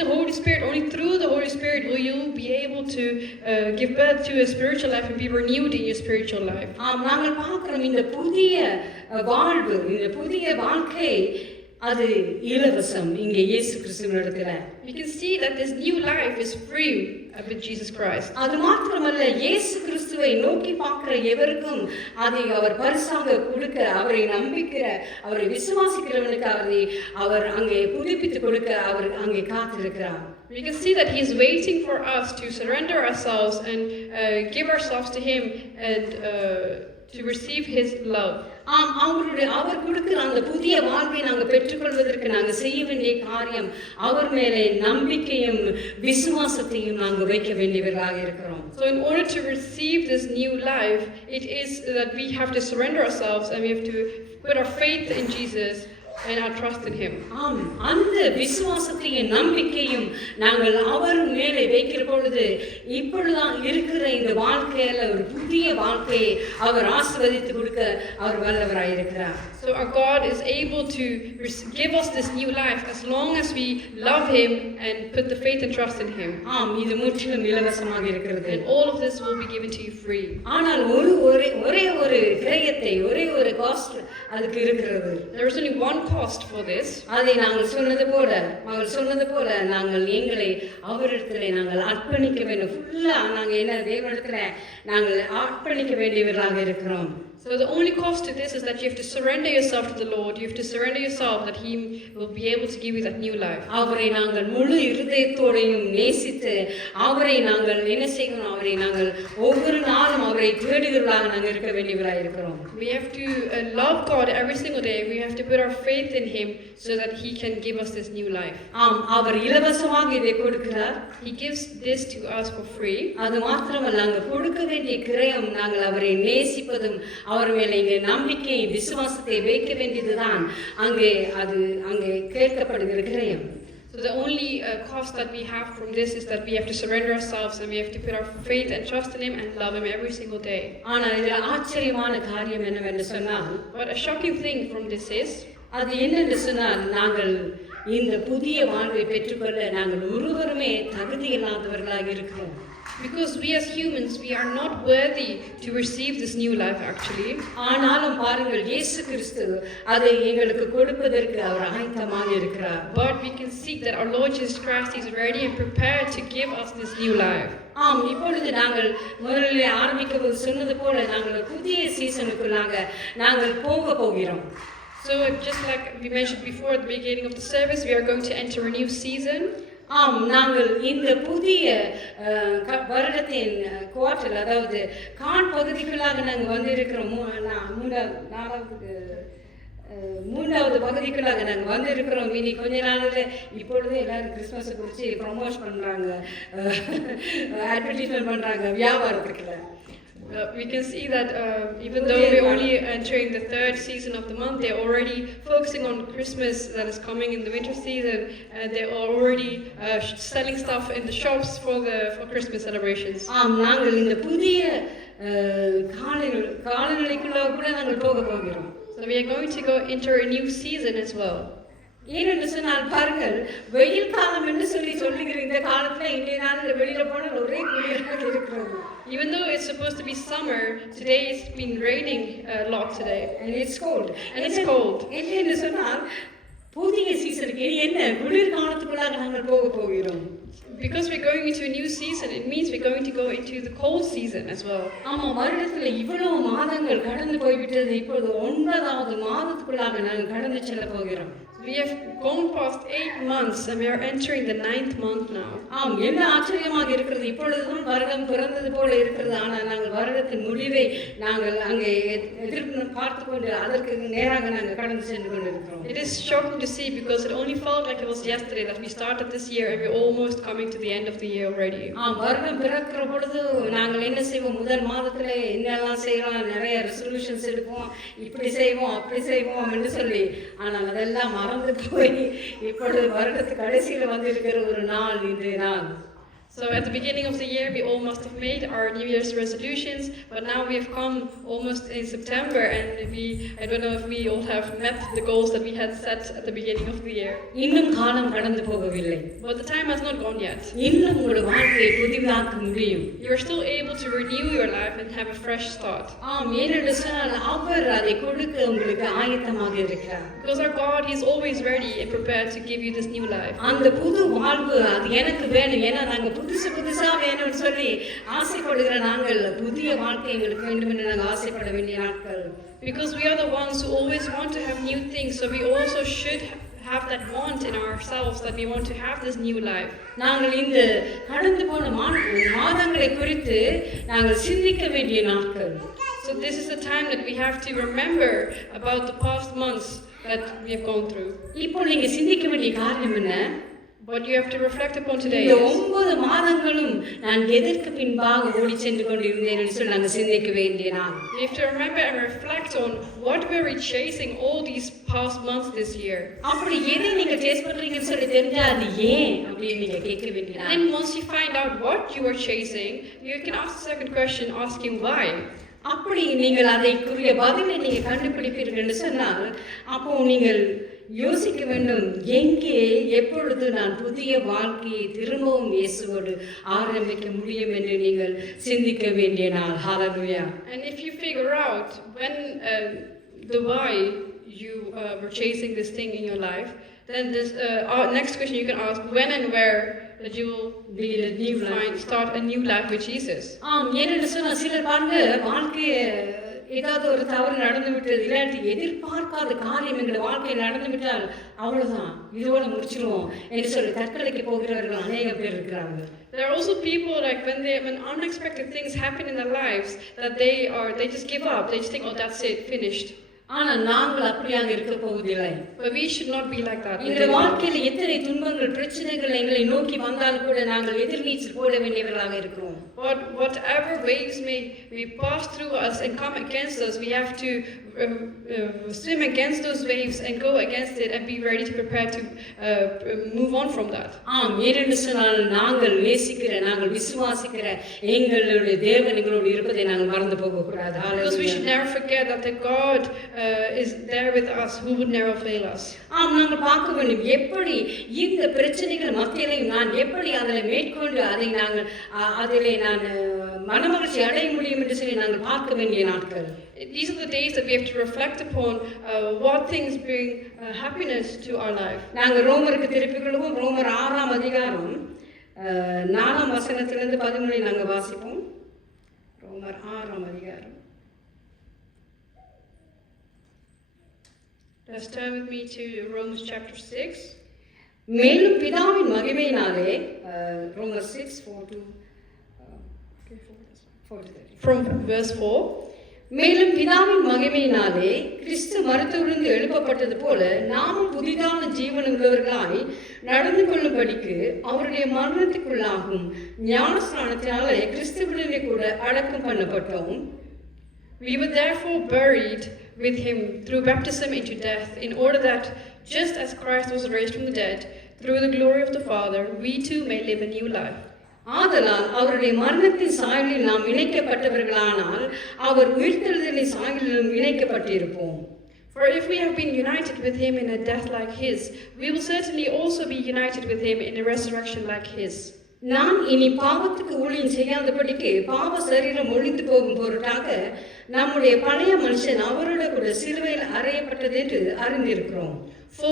through the Holy Spirit will you be able to give birth to a spiritual life and be renewed in your spiritual life. நாங்கள் பார்க்கிறோம் இந்த புதிய வாழ்வு, இந்த புதிய வாழ்க்கை அது இலவசம் இங்கே இயேசு கிறிஸ்துவினிடத்துல. We can see that this new life is free with Jesus Christ. அது மாத்திரமல்ல, இயேசு கிறிஸ்துவை நோக்கி பார்க்கிற எவருக்கும் அதை அவர் பரிசாக கொடுக்க, அவரை நம்பிக்கிற, அவரை விசுவாசிக்கிறவனுக்கு அவர் அங்கே புதுப்பித்து கொடுக்க அவர் அங்கே காத்திருக்கிறார். We can see that he is waiting for us to surrender ourselves and give ourselves to him and to receive his love. அவர் கொடுக்கிற அந்த புதிய வாழ்வை நாங்கள் பெற்றுக்கொள்வதற்கு நாங்கள் செய்ய வேண்டிய காரியம் அவர் மேலே நம்பிக்கையும் விசுவாசத்தையும் நாங்கள் வைக்க வேண்டியவர்களாக இருக்கிறோம். So in order to receive this new life, it is that we have to surrender ourselves and we have to put our faith in Jesus and our trust in Him. ஆம், அந்த விசுவாசத்தையும் நம்பிக்கையும் நாங்கள் அவர் மேலே வைக்கிற பொழுது இப்பொழுதுதான் இருக்கிற இந்த வாழ்க்கையில ஒரு புதிய வாழ்க்கையை அவர் ஆசீர்வதித்து கொடுக்க அவர் வல்லவராயிருக்கிறார். So our God is able to give us this new life as long as we love Him and put the faith and trust in Him. ஆம், இது முற்றிலும் இலவசமாக இருக்கிறது. And all of this will be given to you free. ஆனால் ஒரே ஒரு கிரயத்தை ஒரே ஒரு காஸ்ட் அதுக்கு இருக்கிறது. There is only one cost for this. அதை நாங்கள் சொன்னது போல நாங்கள் எங்களை அவரிடத்திலே நாங்கள் அர்ப்பணிக்க வேண்டும். ஃபுல்லா நாங்கள் என்ன தேவனிடத்துல நாங்கள் அர்ப்பணிக்க வேண்டியவர்களாக இருக்கிறோம். So the only cost to this is that you have to surrender yourself to the Lord. You have to surrender yourself that He will be able to give you that new life. அவரை நாங்கள் முழு இருதயத்தோடையும் நேசித்து அவரை நாங்கள் என்ன செய்யணும், அவரை நாங்கள் ஒவ்வொரு நாளும் அவரை தேடுகிறவர்களாக நாங்கள் இருக்க வேண்டியவர்களாக இருக்கிறோம். We have to love God every single day. We have to put our faith in Him so that He can give us this new life. ஆம், அவர் இலவசமாக இதை கொடுக்கிறார். He gives this to us for free. அது மாத்திரமல்ல, நாங்கள் கொடுக்க வேண்டிய கிரயம் நாங்கள் அவரை நேசிப்பதும் அவர் மேலே இங்கே நம்பிக்கை விசுவாசத்தை வைக்க வேண்டியதுதான் அங்கே கேட்கப்படுகிற கிரயம். So the only cost that we have from this is that we have to surrender ourselves and we have to put our faith and trust in Him and love Him every single day. ஆனால் இதில் ஆச்சரியமான காரியம் என்னவென்று சொன்னால், But a shocking thing from this is, அது என்னென்று சொன்னால், நாங்கள் இந்த புதிய வாழ்வை பெற்றுக்கொள்ள நாங்கள் ஒருவருமே தகுதி இல்லாதவர்களாக இருக்கிறோம். because we as humans, we are not worthy to receive this new life actually. ஆனாலும் பாருங்கள், இயேசு கிறிஸ்து அதை எங்களுக்கு கொடுப்பதற்கு அவர் ஆயத்தமாக இருக்கிறார். But we can see that our Lord Jesus Christ is ready and prepared to give us this new life. ஆம், இப்பொழுது நாங்கள் முதலில் ஆரம்பிக்க சொன்னது போல நாங்கள் புதிய சீசனுக்குள்ளாக நாங்கள் போகிறோம். So just like we mentioned before at the beginning of the service, we are going to enter a new season. ஆம், நாங்கள் இந்த புதிய வருடத்தின் குவார்டர், அதாவது கான் பகுதிக்குள்ளாக நாங்கள் வந்திருக்கிறோம். மூன்றாவது பகுதிக்குள்ளாக நாங்கள் வந்திருக்கிறோம். இனி கொஞ்ச நாளில் இப்பொழுது எல்லாரும் கிறிஸ்மஸை குறித்து ப்ரொமோட் பண்ணுறாங்க, அட்வர்டைஸ்மெண்ட் பண்ணுறாங்க வியாபாரத்துக்குள்ள. We can see that even though we're only entering the third season of the month, they're already focusing on Christmas that is coming in the winter season, and they're already selling stuff in the shops for Christmas celebrations. ஆம், நாங்கள் இந்த புதிய காலநிலைக்குள்ள கூட நாங்கள் போகிறோம். So we are going to go enter a new season as well. ஏனென்று சொன்னால் பாருங்கள், வெயில் காலம் என்று சொல்லுகிற இந்த காலத்துல இன்றைய நாளில் வெளியில போனால் ஒரே குளிராக இருக்கிறது. Even though it's supposed to be summer, today it's been raining a lot today. And it's cold. And it's cold. என்று சொன்னால் புதிய சீசனுக்கு என்ன குளிர் காலத்துக்குள்ளாக நாங்கள் போகிறோம். Because we're going into a new season, it means we're going to go into the cold season as well. ஆமா, வருடத்துல இவ்வளவு மாதங்கள் கடந்து போய்விட்டது. இப்பொழுது 9வது மாதத்துக்குள்ளாக நாங்கள் கடந்து செல்ல போகிறோம். We have gone past 8 months and we are entering the 9th month now. ஆம், என்ன ஆச்சரியமாக இருக்கிறது. இப்பொழுதுதான் வருடம் பிறந்தது போல இருக்கிறது. ஆனால் நாங்கள் வருடத்தின் முடிவை நாங்கள் அங்கே பார்த்து கொண்டு அதற்கு நேராக நாங்கள் கடந்து சென்று கொண்டிருக்கிறோம். It is shocking to see because it only felt like it was yesterday that we started this year and we're almost coming to the end of the year already. ஆம், வருடம் பிறக்கிற பொழுது நாங்கள் என்ன செய்வோம், முதல் மாதத்துல என்னெல்லாம் செய்யலாம், நிறைய ரெசல்யூஷன்ஸ் எடுப்போம், இப்படி செய்வோம் அப்படி செய்வோம் என்று சொல்லி. ஆனால் அதெல்லாம் மறந்து போய் இப்பொழுது வருடத்துக்கு கடைசியில் வந்திருக்கிற ஒரு நாள் இன்றைய நாள். So at the beginning of the year, we all must have made our New Year's resolutions, but now we have come almost in September, and I don't know if we all have met the goals that we had set at the beginning of the year. இன்னும் காலம் கடந்து போகவில்லை. But the time has not gone yet. இன்னும் உங்களுடைய வாழ்க்கையை புதிதாக்க முடியும். You are still able to renew your life and have a fresh start. ஆம், ஏனென்று சொன்னால் அவர் அதை கொடுக்க உங்களுக்கு ஆயத்தமாக இருக்கிறார். Because our God, He is always ready and prepared to give you this new life. அந்த புது வாழ்வு அது எனக்கு வேணும். ஏன்னா நாங்கள் புதுசா வேணும்னு சொல்லி ஆசைப்படுகிற நாங்கள் புதிய வாழ்க்கை எங்களுக்கு வேண்டும் என்று நாங்கள் ஆசைப்பட வேண்டிய நாட்கள். Because we are the ones who always want to have new things, so we also should have that want in ourselves that we want to have this new life. நாங்கள் இந்த கடந்து போன மாதங்களை குறித்து நாங்கள் சிந்திக்க வேண்டிய நாட்கள். So this is the time that we have to remember about the past months that we have gone through. இப்போ நீங்க சிந்திக்க வேண்டிய காரணம் என்ன? What you have to reflect upon today இந்த is 9 மாதங்களும் நான் எதற்கு பின்பாக ஓடி சென்று கொண்டிருந்தேன் என்று சொல்லி நாங்கள் சிந்திக்க வேண்டிய நாள். you have to remember and reflect on what were we chasing all these past months this year. அப்படி எதை நீங்க சேஸ் பண்றீங்கன்னு சொல்லி தெரிஞ்சா அது ஏன் அப்படின்னு நீங்க கேட்க வேண்டிய நாள். And then once you find out what you are chasing, you can ask the second question, asking why. அப்படி நீங்கள் அதைக்குரிய பதிலை நீங்க கண்டுபிடிப்பீர்கள் என்று சொன்னால் அப்போ நீங்கள் யோசிக்க வேண்டும், எங்கே எப்பொழுது நான் புதிய வாழ்க்கையை திரும்பவும் இயேசுவோடு ஆரம்பிக்க முடியும் என்று நீங்கள் சிந்திக்க வேண்டிய நாள். ஹalleluya. And if you figure out when the why you were chasing this thing in your life, then this next question you can ask, when and where that you will be in a new life, start a new life with Jesus. ஏன்னு சொன்னா சிலர் பாருங்க வாழ்க்கைய ஏதாவது ஒரு தவறு நடந்து விட்டது இல்லாட்டி எதிர்பார்க்காத காரியம் எங்கள் வாழ்க்கையில் நடந்து விட்டால் அவ்வளவுதான் இதோட முடிச்சிருவோம் என்று சொல்லி தற்கொலைக்கு போகிறவர்கள் அநேக பேர் இருக்கிறாங்க. There are also people like when unexpected things happen in their lives that they just give up. They just think, oh, that's it, finished. ஆனால் நாங்கள் அப்படியாக இருக்க போவதில்லை. But we should not be like that. இந்த வாழ்க்கையில் எத்தனை துன்பங்கள் பிரச்சனைகள் எங்களை நோக்கி வந்தால் கூட நாங்கள் எதிர்நீச்சல் போட வேண்டியவர்களாக இருக்கிறோம். Whatever waves may pass through us and come against us, we have to swim against those waves and go against it and be ready to prepare to move on from that. ஏனென்று சொன்னால் நாங்கள் நேசிக்கிற நாங்கள் விசுவாசிக்கிற எங்களுடைய தேவன் எங்களோடு இருப்பதை நாங்கள் மறந்து போகக்கூடாது. Because we should never forget that the God is there with us, who would never fail us. நாங்கள் பார்க்க வேண்டும் எப்படி இந்த பிரச்சனைகள் மத்தியிலையும் நான் எப்படி அதில் மேற்கொண்டு அதை நாங்கள் அதிலே நான் மனமகிழ்ச்சி அடைய முடியும் என்று சொல்லி நாங்கள் பார்க்க வேண்டிய நாட்கள். These are the days that we have to reflect upon what things bring happiness to our life. நாங்கள் ரோமருக்கு திருப்பிக் கொள்வோம். ரோமர் 6ஆம் அதிகாரம் 4ஆம் வசனத்திலிருந்து 13 நாங்கள் வாசிப்போம். ரோமர் 6ஆம் அதிகாரம். Let's turn with me to Romans chapter 6. மேலும் பிதாவின் மகிமையினாலே ரோமர் 6:4-4 From verse 4. மேலும் பிதாவின் மகிமையினாலே கிறிஸ்து மரித்தோரிலிருந்து எழுப்பப்பட்டது போல நாமும் புதிதான ஜீவன் உள்ளவர்களாய் நடந்து கொள்ளும்படிக்கு அவருடைய மரணத்துக்குள்ளாகும் ஞானஸ்நானத்தினாலே கிறிஸ்துவுடனே கூட அடக்கம் பண்ணப்பட்டோம். We were therefore buried with him through baptism into death, in order that, just as Christ was raised from the dead, through the glory of the Father, we too may live a new life. ஆதலால் அவருடைய மரணத்தின் சாயலில் நாம் இணைக்கப்பட்டவர்களானால் அவர் உயிர்த்தெழுதலின் சாயலிலும் இணைக்கப்பட்டிருப்போம். For if we have been united with him in a death like his, we will certainly also be united with him in a resurrection like his. நான் இனி பாவத்துக்கு ஊழியம் செய்யாதபடிக்கு பாவ சரீரம் ஒழிந்து போகும் பொருட்டாக நம்முடைய பழைய மனுஷன் அவரோட கூட சிலுவையில் அறையப்பட்டது என்று அறிந்திருக்கிறோம். For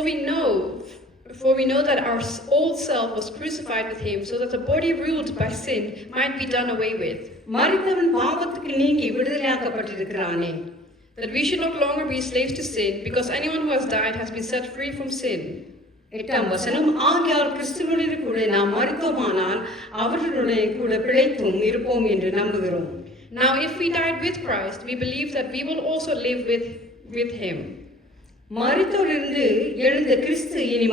we know that our old self was crucified with him, so that the body ruled by sin might be done away with. மரித்தவன் பாவத்துக்கு நீங்கி விடுதலையாக்கப்பட்டிருக்கிறானே. That we should no longer be slaves to sin, because anyone who has died has been set free from sin. 8ஆம் வசனம், ஆகையால் கிறிஸ்துவோடு கூட நாம் மரித்தோமானால் அவர்களுடைய கூட பிழைத்தும் இருப்போம் என்று நம்புகிறோம். Now if we died with Christ, we believe that we will also live with him. மரித்தோரிலிருந்து எழுந்த கிறிஸ்து இனி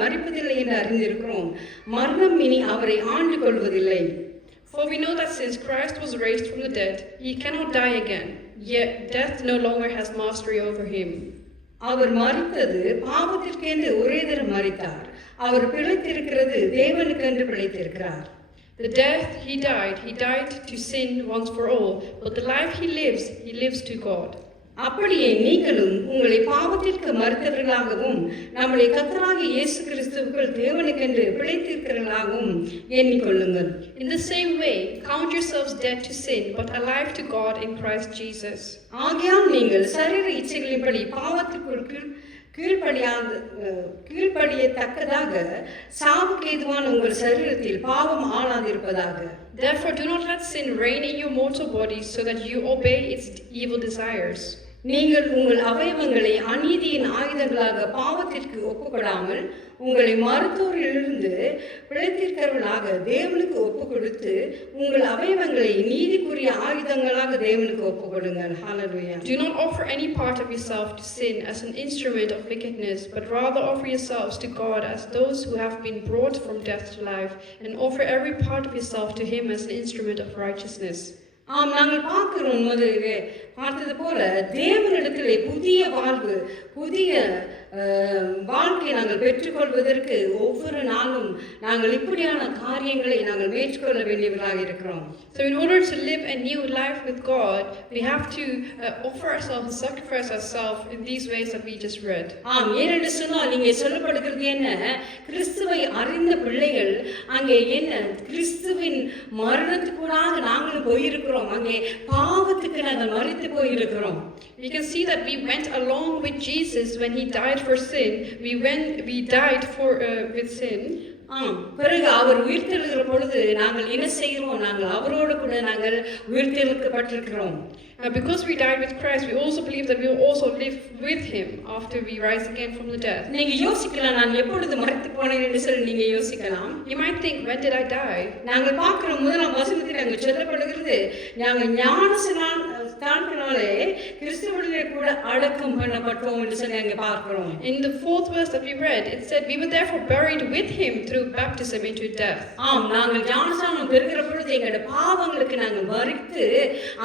மரிப்பதில்லை என்று அறிந்திருக்கிறோம். மரணம் இனி அவரை ஆண்டு கொள்வதில்லை. For we know that since Christ was raised from the dead, he cannot die again. Yet death no longer has mastery over him. அவர் மரித்தது பாவத்திற்கென்று ஒரே தரம் மரித்தார். அவர் பிழைத்திருக்கிறது தேவனுக்கென்று பிழைத்திருக்கிறார். The death he died to sin once for all, but the life he lives to God. அப்படியே நீங்களும் உங்களை பாவத்திற்கு மரித்தவர்களாகவும் நம்முடைய கர்த்தராகிய இயேசு கிறிஸ்துவுக்குள் தேவனுக்கென்று பிழைத்திருக்கிறவர்களாகவும் எண்ணிக்கொள்ளுங்கள். In the same way, count yourselves dead to sin, but alive to God in Christ Jesus. ஆகையால் நீங்கள் சரீர இச்சைகளின்படி பாவத்திற்குள் கீழ்ப்படியத்தக்கதாக சாவுக்கு ஏதுவான உங்கள் சரீரத்தில் பாவம் ஆளாதிருப்பதாக. Therefore do not let sin reign in your mortal bodies, so that you obey its evil desires. நீங்கள் உங்கள் அவயவங்களை அநீதியின் ஆயுதங்களாக பாவத்திற்கு ஒப்புக்கொடாமல் உங்களை மருத்துவரிலிருந்து பிழைத்திருக்கிறவர்களாக தேவனுக்கு ஒப்பு கொடுத்து உங்கள் அவயவங்களை நீதிக்குரிய ஆயுதங்களாக தேவனுக்கு ஒப்பு கொடுங்கள். ஹல்லேலூயா. Do not offer any part of yourself to sin as an instrument of wickedness, but rather offer yourselves to God as those who have been brought from death to life, and offer every part of yourself to Him as an instrument of righteousness. ஆம், நாங்கள் பார்க்கிறோம் முதலிலே பார்த்தது போல தேவனிடத்திலே புதிய வாழ்வு, புதிய வாழ்க்கை நாங்கள் பெற்றுக்கொள்வதற்கு ஒவ்வொரு நாளும் நாங்கள் இப்படியான காரியங்களை நாங்கள் மேற்கொள்ள வேண்டியவர்களாக இருக்கிறோம். So in order to live a new life with God, we have to offer ourselves and sacrifice ourselves in these ways that we just read. ஆம், ஏனென்று சொன்னால் இங்கே சொல்லப்படுகிறது என்ன, கிறிஸ்துவை அறிந்த பிள்ளைகள் அங்கே என்ன, கிறிஸ்துவின் மரணத்துக்கூடாக நாங்களும் போயிருக்கிறோம், அங்கே பாவத்துக்கு நாங்கள் மரித்து போயிருக்கிறோம். We can see that we went along with Jesus when He died for sin. We died with sin. ஆம், பிறகு அவர் உயிர்த்தெழுகிற பொழுது நாங்கள் என்ன செய்கிறோம், நாங்கள் அவரோடு கூட நாங்கள் உயிர்த்தெழுக்கப்பட்டிருக்கிறோம். Because we died with Christ, we also believe that we will also live with Him after we rise again from the death. நீங்க யோசிக்கலாம், நான் எப்பொழுது மரித்து போனேன் என்று சொல்லி நீங்க யோசிக்கலாம். You might think, when did I die? நாங்கள் பார்க்கிறோம் முதலாம் வசனத்தில் அங்கு சொல்லப்படுகிறது, நாங்கள் ஞானஸ்நானத்தினாலே கிறிஸ்துவுடனே கூட அடக்கம் பண்ணப்பட்டோம் என்று சொல்லி அங்கே பார்க்கிறோம். In the 4th verse that we read, it said, we were therefore buried with Him through baptism into death. ஆம், நாங்கள் ஞானஸ்நானம் பெறுகிற பொழுது எங்களுடைய பாவங்களுக்கு நாங்கள் மரித்து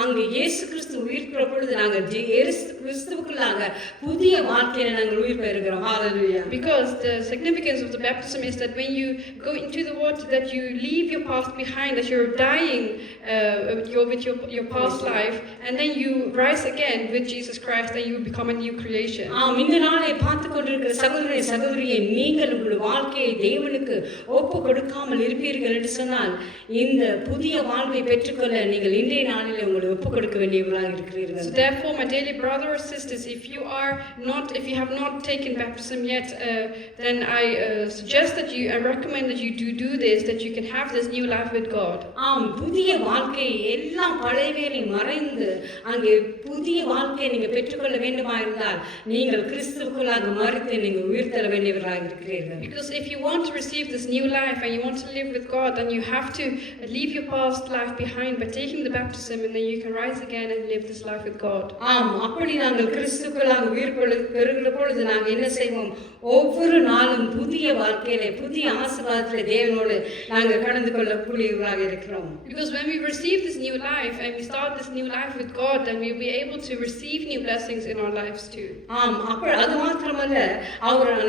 அங்கு இயேசு கிறிஸ்து உயிர்க்கிற பொழுது நாங்கள் கிறிஸ்துவுக்குள்ளாக புதிய வாழ்க்கையில நாங்கள் உயிர் பெறுகிறோம். ஹல்லேலூயா. Because the significance of the baptism is that when you go into the water, that you leave your past behind, that you're dying with your past life, and then you rise again with Jesus Christ, and you become a new creation. ஆம், இந்த நாளை பார்த்து கொண்டிருக்கிற சகோதரனை சகோதரியை, நீங்கள் உங்கள் வாழ்க்கையை தேவனுக்கு ஒப்பு கொடுக்காமல் இருப்பீர்கள் என்று சொன்னால் இந்த புதிய வாழ்வை பெற்றுக்கொள்ள நீங்கள் இன்றைய நாளில் உங்களை ஒப்பு கொடுக்க வேண்டியவர்களாக இருக்கிறீர்கள். So therefore, my dearly brothers or sisters, if you have not taken baptism yet, then I suggest that I recommend that you do this, that you can have this new life with God. ஆம், புதிய வாழ்க்கை எல்லாம் பழையவைகளை மறைந்து அங்கே புதிய வாழ்க்கையை நீங்க பெற்றுக்கொள்ள வேண்டுமா இருந்தால் நீங்கள் கிறிஸ்துவுக்குள்ளாக மரித்து நீங்கள் உயிர்த்தெழ வேண்டியவர்களாக இருக்கிறீர்கள். Because if you want to receive this new life and you want to live with God, then you have to leave your past life behind by taking the baptism, and then you can rise again and live this life with God. ஆம், அப்படி நாங்கள் கிறிஸ்துவுக்குள்ளாக உயிர் பெறுகிற பொழுது நாங்கள் என்ன செய்வோம், ஒவ்வொரு நாளும் புதிய வாழ்க்கையிலே புதிய ஆசீர்வாதத்திலே தேவனோடு நாங்கள் கடந்து கொள்ளக்கூடியவர்களாக இருக்கிறோம். Because when we receive this new life and we start this new life with God, then we'll be able to receive new blessings in our lives too. ஆம், அது மாத்திரமல்ல,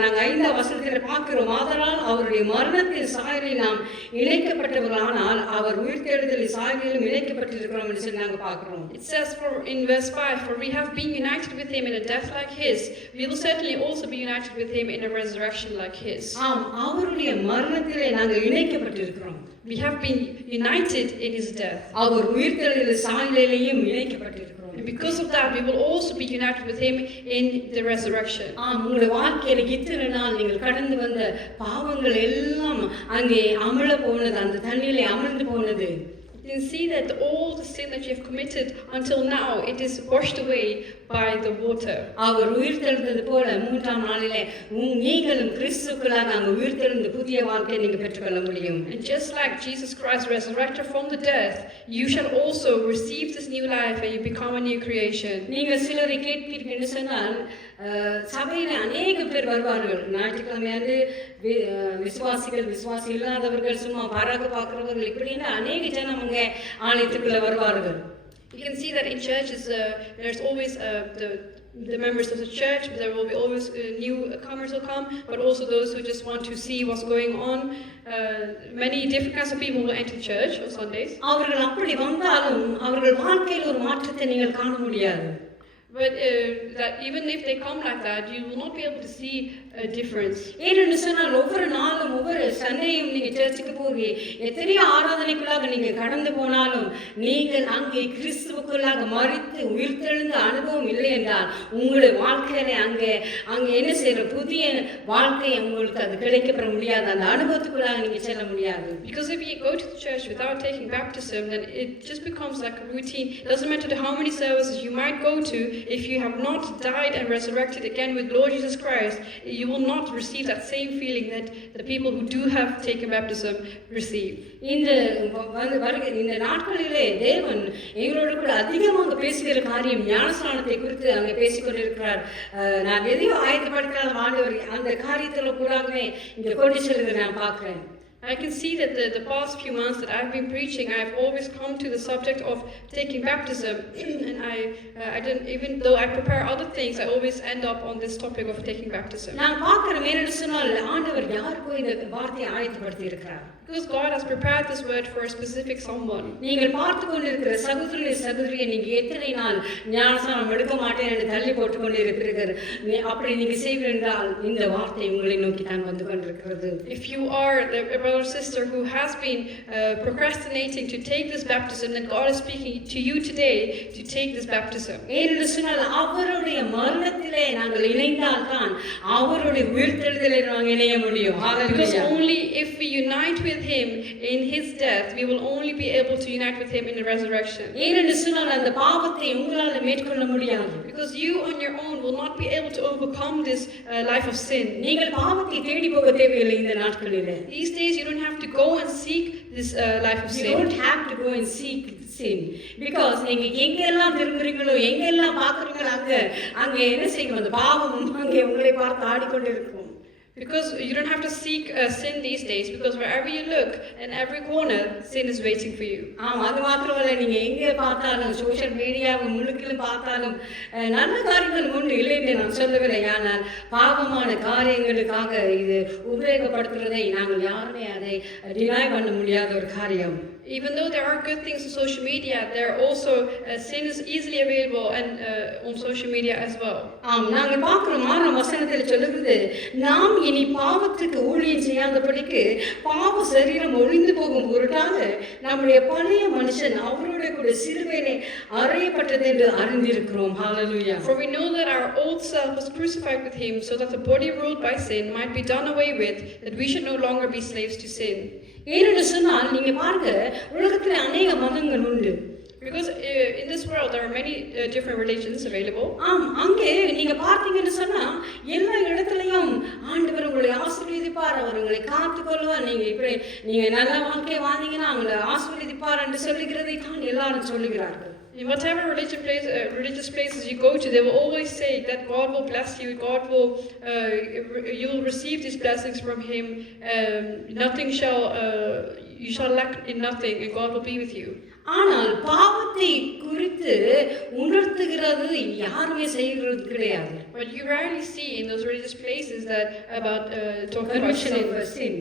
நாங்கள் 5ஆம் வசனத்தில் பார்க்கிறோம், ஆதலால் அவருடைய மரணத்தின் சாயலில் நாம் இணைக்கப்பட்டவர்களானால் அவர் உயிர்த்தெழுதலின் சாயலிலும் இணைக்கப்பட்டிருக்கிறோம் என்று சொல்லி நாங்கள் பார்க்கிறோம். It says in verse 5, for we have been united with Him in a death like His, we will certainly also be united with Him in a resurrection like His. ஆம், அவருடைய மரணத்திலே நாங்கள் இணைக்கப்பட்டிருக்கிறோம். We have been united in His death. அவர் உயிர்த்தெழுதலின் சாயலிலேயும் இணைக்கப்பட்டிருக்கிறோம். And because of that, we will also be united with Him in the resurrection. ஆம், உங்களுடைய வாழ்க்கையில இத்தனை நாள் நீங்கள் கடந்து வந்த பாவங்கள் எல்லாம் அங்கே அமிழ போனது, அந்த தண்ணீரிலே அமிழ்ந்து போனது. You can see that all the sin that you have committed until now, it is washed away by the water. அவர் உயிர்த்தெழுந்தது போல 3ஆம் நாளிலே நீங்களும் கிறிஸ்துவுக்குள்ளாக அங்கே உயிர்த்தெழுந்து புதிய வாழ்க்கையை நீங்க பெற்றுக்கொள்ள முடியும். And just like Jesus Christ resurrected from the death, you shall also receive this new life and you become a new creation. நீங்கள் சிலரை கேட்பீர்கள் என்று சொன்னால், சபையில அநேக பேர் வருவார்கள். ஞாயிற்றுக்கிழமையாண்டு விசுவாசி இல்லாதவர்கள், சும்மா பாராக பார்க்கிறவர்கள், இப்படின்னு அநேக ஜனம் அங்கே ஆலயத்துக்குள்ள வருவார்கள். You can see that in churches, there's always the members of the church, there will be always newcomers who come, but also those who just want to see what's going on. Many different kinds of people will enter church on Sundays. அவர்கள் அப்படி வந்தாலும் அவர்கள் வாழ்க்கையில் ஒரு மாற்றத்தை நீங்கள் காண முடியாது. But that even if they come like that, you will not be able to see a difference. ஏன்னு சொன்னால் ஒவ்வொரு நாளும் ஒவ்வொரு சண்டையும் நீங்க சர்ச்சுக்கு போய் எத்தனையோ ஆராதனைக்குள்ளாக நீங்க கடந்து போனாலும் நீங்கள் அங்கே கிறிஸ்துவுக்குள்ளாக மரித்து உயிர்த்தெழுந்த அனுபவம் இல்லை என்றால் உங்களுடைய வாழ்க்கையில அங்கே என்ன செய்யற புதிய வாழ்க்கை உங்களுக்கு அது கிடைக்கப்பெற முடியாது, அந்த அனுபவத்துக்குள்ளாக நீங்க செல்ல முடியாது. Because if you go to the church without taking baptism, then it just becomes like a routine. It doesn't matter how many services you might go to. If you have not died and resurrected again with Lord Jesus Christ, you will not receive that same feeling that the people who do have taken baptism receive. இந்த இந்த நாட்களிலே தேவன் எங்களோடு கூட அதிகமாக பேசுகிற காரியம் ஞானஸ்நானத்தை குறித்து அங்கே பேசிக்கொண்டிருக்கிறார். நான் எதையோ ஆயத்தப்படுத்தாத ஆண்டவர் அந்த காரியத்தில் கூடவே இங்கே கொண்டு செல்வதை நான் பார்க்கிறேன். I can see that the past few months that I've been preaching, I've always come to the subject of taking baptism, and I didn't, even though I prepare other things, I always end up on this topic of taking baptism. நான் பார்க்கிறேன் என்னன்னு சொன்னால் ஆண்டவர் யாருக்கோ இந்த வார்த்தையை ஆயத்தப்படுத்தி இருக்கிறார். Because God has prepared this word for a specific someone. நீங்கள் பார்த்து கொண்டிருக்கிற சகோதரியை நீங்க எத்தனை நாள் ஞானஸ்நானம் எடுக்க மாட்டேன் என்று தள்ளி போட்டுக் கொண்டிருக்கிறீர்கள். அப்படி நீங்க செய்வீர்கள் என்றால் இந்த வார்த்தை உங்களை நோக்கி தான் வந்து கொண்டிருக்கிறது. If you are the brother or sister who has been procrastinating to take this baptism, then God is speaking to you today to take this baptism. ஏனென்று சொன்னால் அவருடைய மரணத்திலே நாங்கள் இணைந்தால் தான் அவருடைய உயிர்த்தெழுதலை நாங்கள் இணைய முடியும். Because only if we unite with him in his death, we will only be able to unite with him in the resurrection. ஏனென்று சொன்னால் அந்த பாவத்தை உங்களால் மேற்கொள்ள முடியாது. Because you on your own will not be able to overcome this life of sin. நீங்கள் பாவத்தை தேடி போக தேவையில்லை இந்த நாட்களிலே. These days you don't have to go and seek this life of sin. You don't have to go and seek sin, because நீங்க எங்கெல்லாம் திரும்புறீங்களோ எங்கெல்லாம் பார்க்குறீங்களோ அங்க என்ன செய்யும், அந்த பாவம் அங்கே உங்களை பார்த்து ஆடிக்கொண்டிருக்கும். Because you don't have to seek sin these days, because wherever you look, in every corner, sin is waiting for you. அது மாத்திரமல்ல, நீங்க எங்கே பார்த்தாலும் சோஷியல் மீடியாவும் முழுக்கிலும் பார்த்தாலும் நல்ல காரியங்கள் உண்டு, இல்லை என்று நான் சொல்லவில்லை. ஆனால் பாவமான காரியங்களுக்காக இது உபயோகப்படுத்துறதை நாங்கள் யாருமே அதை டினை பண்ண முடியாத ஒரு காரியம். Even though there are good things on social media, there are also sin is easily available and on social media as well. நாங்கள் பார்க்கிறோம் ஆறாம் வசனத்தில் சொல்லுகிறது, நாம் இனி பாவத்துக்கு ஊழியம் செய்யாதபடிக்கு பாவ சரீரம் ஒழிந்து போகும் பொருட்டாக நம்முடைய பழைய மனுஷன் அவரோட கூட சிலுவையிலே அறையப்பட்டது என்று அறிந்திருக்கிறோம். ஹல்லேலூயா. For we know that our old self was crucified with him, so that the body ruled by sin might be done away with, that we should no longer be slaves to sin. ஏனென்று சொன்னால் நீங்க பாருங்க, உலகத்தில் அநேக மதங்கள் உண்டு. Because in this world there are many different religions available. அங்கே நீங்க பார்த்தீங்கன்னு சொன்னா எல்லா இடத்துலயும் ஆண்டவர் உங்களை ஆசீர்வதிப்பார், அவர் உங்களை காத்துக்கொள்வார், நீங்க இப்படி நீங்க நல்ல வாழ்க்கை வாழ்ந்தீங்கன்னா உங்களை ஆசீர்வதிப்பார் என்று சொல்லுகிறதை தான் எல்லாரும் சொல்லுகிறார்கள். In whatever religious places you go to, they will always say that God will bless you, God will, you will receive these blessings from Him. You shall lack in nothing, and God will be with you. ஆனால் பாவத்தை குறித்து உணர்த்துகிறது யாருமே செய்கிறது கிடையாது. But you rarely see in those religious places that about talking about sin.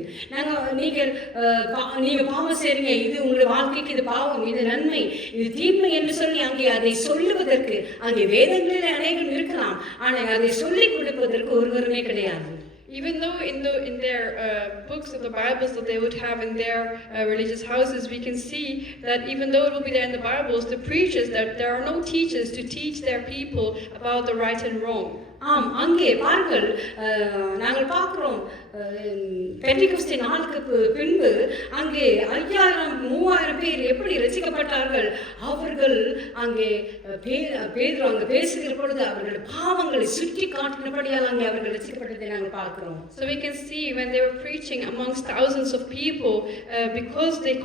நீங்க பாவம் செய்றீங்க, இது உங்களுடைய வாழ்க்கைக்கு இது பாவம், இது நன்மை, இது தீமை என்று சொல்லி அங்கே அதை சொல்லுவதற்கு அங்கே வேதங்களில் அநேகம் இருக்கலாம், ஆனால் அதை சொல்லிக் கொடுப்பதற்கு ஒருவருமே கிடையாது. Even though in their books of the Bibles that they would have in their religious houses, we can see that even though it will be there in the Bibles, the preachers, that there are no teachers to teach their people about the right and wrong. அங்கே பாருங்கள், நாங்கள் பார்க்கிறோம் பெண்டிகோஸ்தே நாளுக்கு பின்பு அங்கே 5000-3000 பேர் எப்படி ரசிக்கப்பட்டார்கள். அவர்கள் அங்கே பேதுரு அங்கே பேசுகிற பொழுது அவர்களுடைய பாவங்களை சுட்டி காட்டினபடியால் அங்கே அவர்கள் ரசிக்கப்பட்டதை நாங்கள் பார்க்கிறோம். So we can see when they were preaching amongst thousands of people, because they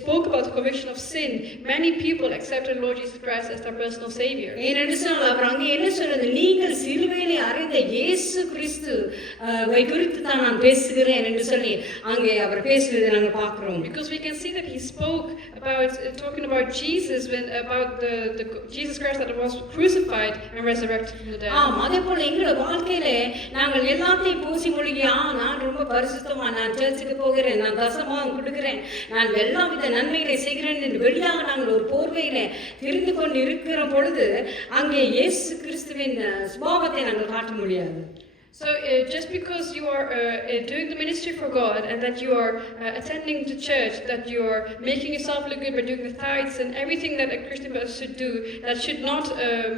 spoke about the conviction of sin, many people accepted Lord Jesus Christ as their personal Savior. ஏனென்று சொன்னால் அவர் அங்கே என்ன சொன்னது, நீங்கள் சிலுவையிலே அறைந்த இயேசு கிறிஸ்துவை குறித்து தான் நான் பேசுகிறேன் என்று சொல்லி அங்கே அவர் பேசுவதை நாங்கள் பார்க்கிறோம். Because we can see that he spoke about talking about Jesus, about the Jesus Christ that was crucified and resurrected from the dead. அதே போல எங்களோட வாழ்க்கையில நாங்கள் எல்லாத்தையும் பூசி மொழிகி, நான் ரொம்ப பரிசுத்தமா, நான் சர்ச்சுக்கு போகிறேன், நான் தசமாக கொடுக்கிறேன், நான் எல்லா வித நன்மைகளை செய்கிறேன் என்று வெளியாக நாங்கள் ஒரு போர்வையில திரிந்து கொண்டு இருக்கிற பொழுது அங்கே இயேசு கிறிஸ்துவின் சுபாவத்தை நாங்கள் காட்ட முடியாது. So just because you are doing the ministry for God and that you are attending the church, that you are making yourself look good by doing the tithes and everything that a Christian person should do, that should not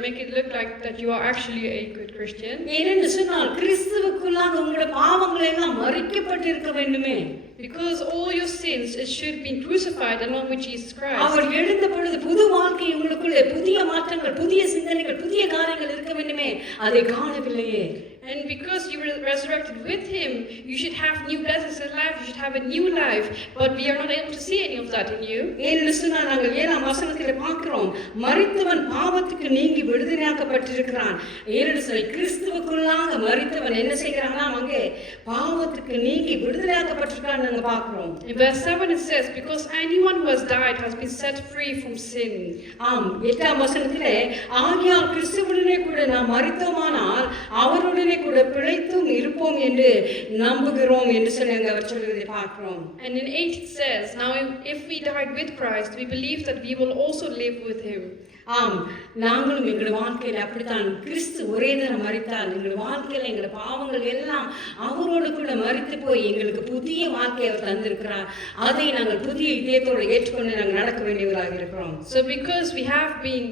make it look like that you are actually a good Christian. ஏனென்று சொன்னால் கிறிஸ்துவுக்குள்ளாக உங்களுடைய பாவங்கள் எல்லாம் மறிக்கப்பட்டிருக்க வேண்டுமே. Because all your sins should be crucified along with Jesus Christ. அவர் எழுந்த பொழுது புது வாழ்க்கை உங்களுக்குள்ளே, புதிய மாற்றங்கள், புதிய சிந்தனைகள், புதிய காரியங்கள் இருக்க வேண்டுமே, அதை காணவில்லையே. And because you were resurrected with him, you should have new blessings in life, you should have a new life, but we are not able to see any of that in you. ஏன்னு சொன்னா நாங்கள் 7ஆம் வசனத்திலே பார்க்கிறோம், மரித்தவன் பாவத்துக்கு நீங்கி விடுதலையாக்கப்பட்டிருக்கிறான். ஏன்னு சொல்லி கிறிஸ்துவுக்குள்ளாக மரித்தவன் என்ன செய்கிறானா, அங்கே பாவத்துக்கு நீங்கி விடுதலையாக்கப்பட்டிருக்கான்னு நாங்கள் பார்க்கிறோம். In verse 7 it says, because anyone who has died has been set free from sin. ஆம், 8ஆம் வசனத்திலே ஆகியால் கிறிஸ்துவுடனே கூட நாம் மரித்தோமானால் அவருடனே கூட பிழைத்தும் இருப்போம் என்று நம்புகிறோம் என்று சொல்லி அங்கே அவர் சொல்வதை பார்க்கிறோம். And in 8 it says, now if we died with Christ, we believe that we will also live with him. ஆம், நாங்களும் எங்கள் வாழ்க்கையில் அப்படித்தான். கிறிஸ்து ஒரே தரம் மரித்தால் எங்கள் வாழ்க்கையில் எங்கள் பாவங்கள் எல்லாம் அவரோடு கூட மரித்து போய் எங்களுக்கு புதிய வாழ்க்கையை அவர் தந்திருக்கிறார். அதை நாங்கள் புதிய இதயத்தோடு ஏற்றுக்கொண்டு நாங்கள் நடக்க வேண்டியவர்களாக இருக்கிறோம். So because we have been,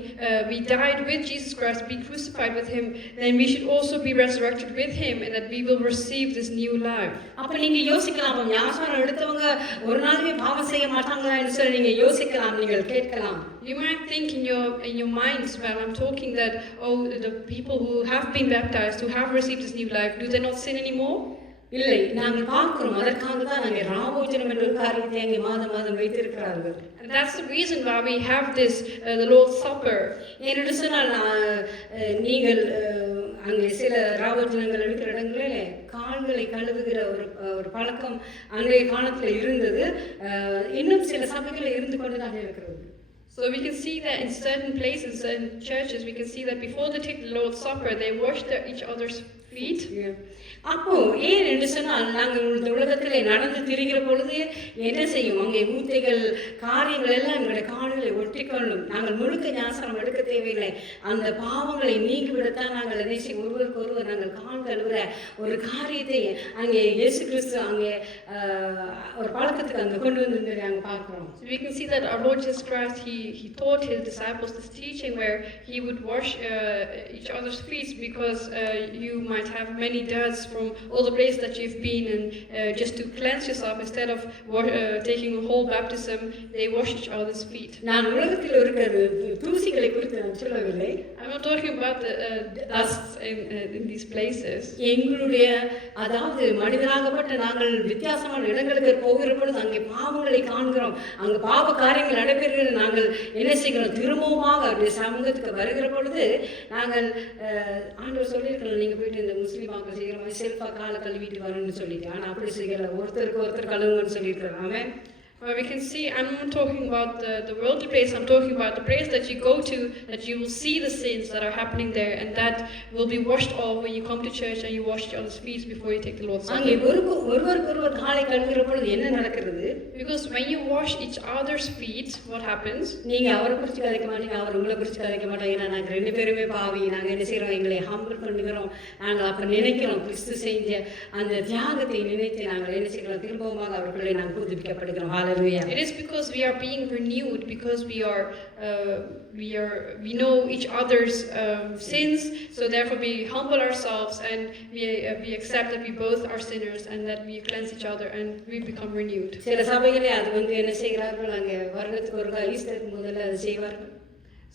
we died with Jesus Christ, be crucified with him, then we should also be resurrected with him, and that we will receive this new life. அப்ப நீங்க யோசிக்கலாம், ஞானஸ்நானம் எடுத்தவங்க ஒரு நாளுமே பாவம் செய்ய மாட்டாங்களா என்று சொல்லி நீங்க யோசிக்கலாம், நீங்கள் கேட்கலாம். You might think in your minds when I'm talking that, oh, the people who have been baptized, who have received this new life, do they not sin anymore? இல்லை, நாங்கள் பார்க்கிறோம். அதற்காக தான் நாங்கள் ராபோஜனம் என்ற ஒரு காரியத்தை அங்கே மாதம் மாதம் வைத்திருக்கிறார்கள். And that's the reason why we have this, the Lord's Supper. ஏன்னு சொன்னால் நீங்கள் அங்கே சில ராபோஜனங்கள் எடுக்கிற இடங்களில் கால்களை கழுவுகிற ஒரு பழக்கம் அன்றைய காலத்தில் இருந்தது. இன்னும் சில சபைகளில் இருந்து கொண்டுதான் இருக்கிறது. So we can see that in certain places, certain churches, we can see that before they take the Lord's Supper, they wash each other's feet. அப்போ ஏன் என்று சொன்னால் நாங்கள் இந்த உலகத்தில் நடந்து திரிகிற பொழுது என்ன செய்யும், அங்கே ஊத்தைகள் காரியங்கள் எல்லாம் எங்களுடைய கால்களை ஒட்டிக்கொள்ளும். நாங்கள் முழுக்க ஞானஸ்நானம் எடுக்க தேவையில்லை. அந்த பாவங்களை நீக்கிவிடத்தான் நாங்கள் என்ன செய்யும், ஒருவருக்கு ஒருவர் நாங்கள் கால் கழுவுற ஒரு காரியத்தை அங்கே இயேசு கிறிஸ்து அங்கே ஒரு பழக்கத்துக்கு அங்கே கொண்டு வந்து நாங்கள் பார்க்கிறோம். So we can see that our Lord Jesus Christ, he taught his disciples this teaching where he would wash each other's feet, because you might have many dirts from all the places that you've been, and just to cleanse yourself, instead of taking a whole baptism, they wash each other's feet. நான் உலகத்தில் இருக்கிற தூசிகளை குறித்து நான் சொல்லவில்லை. I'm not talking about the dust in these places. எங்களுடைய அதாவது மனிதனாகப்பட்ட நாங்கள் வித்தியாசமான இடங்களுக்கு போகிற பொழுது அங்கே பாவங்களை காண்கிறோம். அங்கே பாவ காரியங்கள் நடைபெறுகிற நாங்கள் என்ன செய்கிறோம், திரும்பமாக அவருடைய சமூகத்துக்கு வருகிற பொழுது நாங்கள் ஆண்டவர் சொல்லியிருக்கிறோம், நீங்கள் போயிட்டு இந்த முஸ்லீம் ஆக்கள் செய்கிற மாதிரி செல்ஃபா காலை கழுவிட்டு வரணும்னு சொல்லிட்டு. ஆனால் அப்படி செய்யல, ஒருத்தருக்கு ஒருத்தர் கழுவுங்கன்னு சொல்லியிருக்கிறோம். அவன் Well, we can see, I'm not talking about the worldly place, I'm talking about the place that you go to, that you will see the sins that are happening there, and that will be washed off when you come to church and you wash each other's feet before you take the Lord's Supper. அங்கே ஒருவருக்கு ஒருவர் காலை கழுவுகிற பொழுது என்ன நடக்கிறது? Because when you wash each other's feet, what happens? நீங்க அவரை குறித்து கதைக்க மாட்டீங்க, அவர் உங்களை குறித்து கதைக்க மாட்டாங்க. ஏன்னா நாங்கள் ரெண்டு பேருமே பாவி. நாங்கள் என்ன செய்கிறோம், எங்களை ஹம்பிள் பண்ணுகிறோம். நாங்கள் அப்போ நினைக்கிறோம், கிறிஸ்து செஞ்ச அந்த தியாகத்தை நினைத்து நாங்கள் என்ன செய்கிறோம், திரும்பமாக அவர்களை நாங்கள் புதுப்பிக்கப்படுகிறோம். It is because we are being renewed, because we know each other's sins, so therefore we humble ourselves and we accept that we both are sinners and that we cleanse each other and we become renewed. சில சபைகளே அது வந்து என்ன செய்கிறார்கள், அங்கே வருடத்துக்கு ஒரு ஈஸ்டருக்கு முதல்ல அது செய்வார்கள்.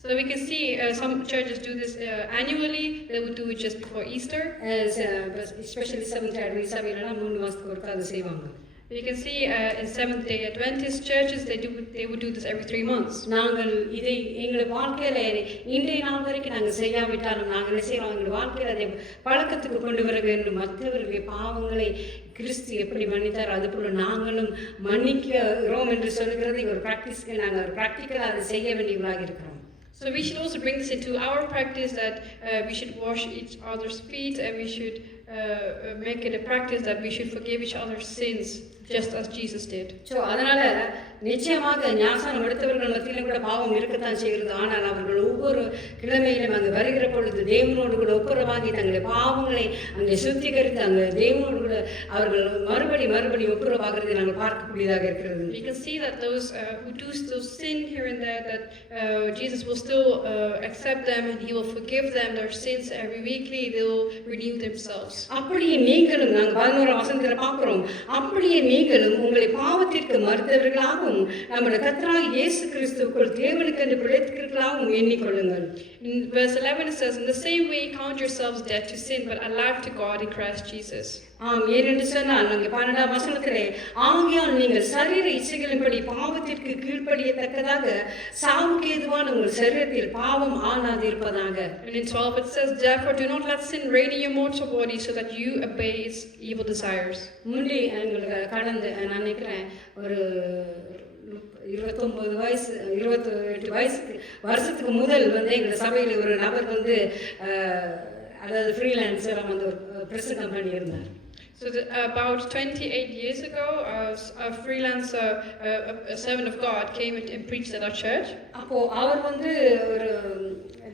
So we can see some churches do this annually. They would do it just before Easter. Especially Seventh-day Adventist சபையிலலாம் 3 மாதத்துக்கு ஒருக்கா அதை செய்வாங்க. You can see in Seventh-day Adventist churches they would do this every 3 months. நாங்கள் இதை எங்கள் வாழ்க்கையில இன்றைய நாள் வரைக்கும் நாங்கள் செய்யாவிட்டாலும் நாங்கள் என்ன செய்யறோம், எங்கள் வாழ்க்கையில் அதை பழக்கத்துக்கு கொண்டு வர வேண்டும். மற்றவர்களுடைய பாவங்களை கிறிஸ்து எப்படி மன்னித்தார், அதுபோல நாங்களும் மன்னிக்கிறோம் என்று சொல்லுகிறதை ஒரு ப்ராக்டிஸ்க்கு நாங்கள் ஒரு ப்ராக்டிக்கலாக அதை செய்ய வேண்டியவர்களாக இருக்கிறோம். So we should also bring this into our practice, that we should wash each other's feet, and we should make it a practice that we should forgive each other's sins, just as Jesus did. So அதனால நிச்சயமாக ஞானஸ்நானம் எடுத்தவர்கள் மத்தியிலும் கூட பாவம் இருக்கத்தான் செய்கிறது. ஆனால் அவர்கள் ஒவ்வொரு கிழமையிலும் அங்கு வருகிற பொழுது தேவனோடு கூட ஒப்புரவாகி தங்களுடைய பாவங்களை அங்கே சுத்திகரித்து அங்கே தேவனோடு கூட அவர்கள் மறுபடி ஒப்புரவாகிறதை நாங்கள் பார்க்கக்கூடியதாக இருக்கிறது. We can see that those who do still sin here and there, that Jesus will still accept them and he will forgive them their sins every weekly. They will renew themselves. அப்படியே நீங்களும் நாங்கள் 11ஆம் வசனத்தில் வசனத்துல பார்க்கிறோம். அப்படியே நீங்களும் உங்களை பாவத்திற்கு மறுத்தவர்களாகவும் நம்முடைய கர்த்தராகிய இயேசு கிறிஸ்துவுக்குள் தேவனுக்கென்று பிழைத்திருக்கிறவர்களாகவும் எண்ணிக்கொள்ளுங்கள். In verse 11 it says, in the same way count yourselves dead to sin, but alive to God in Christ Jesus. ஆம், ஏனென்று சொன்னால் அங்கே 12ஆம் வசனத்திலே ஆகையால் நீங்கள் சரீர இச்சைகளின்படி பாவத்திற்கு கீழ்ப்படியத்தக்கதாக சாவுக்கு ஏதுவான உங்கள் சரீரத்தில் பாவம் ஆனாதிருப்பதாக. And in 12 it says, therefore do not let sin reign in your mortal body, so that you obey its evil desires. முந்தி எங்களுக்கு கடந்த நான் நினைக்கிறேன் ஒரு 29 வயசு 28 வருஷத்துக்கு முதல் எங்கள் சபையில் ஒரு நபர் அதாவது ஃப்ரீலான்சர் ஒரு ப்ரெஸ் கம்பெனி இருந்தார். So about 28 years ago, a freelancer, a servant of God, came and preached at our church. அப்போ அவர் ஒரு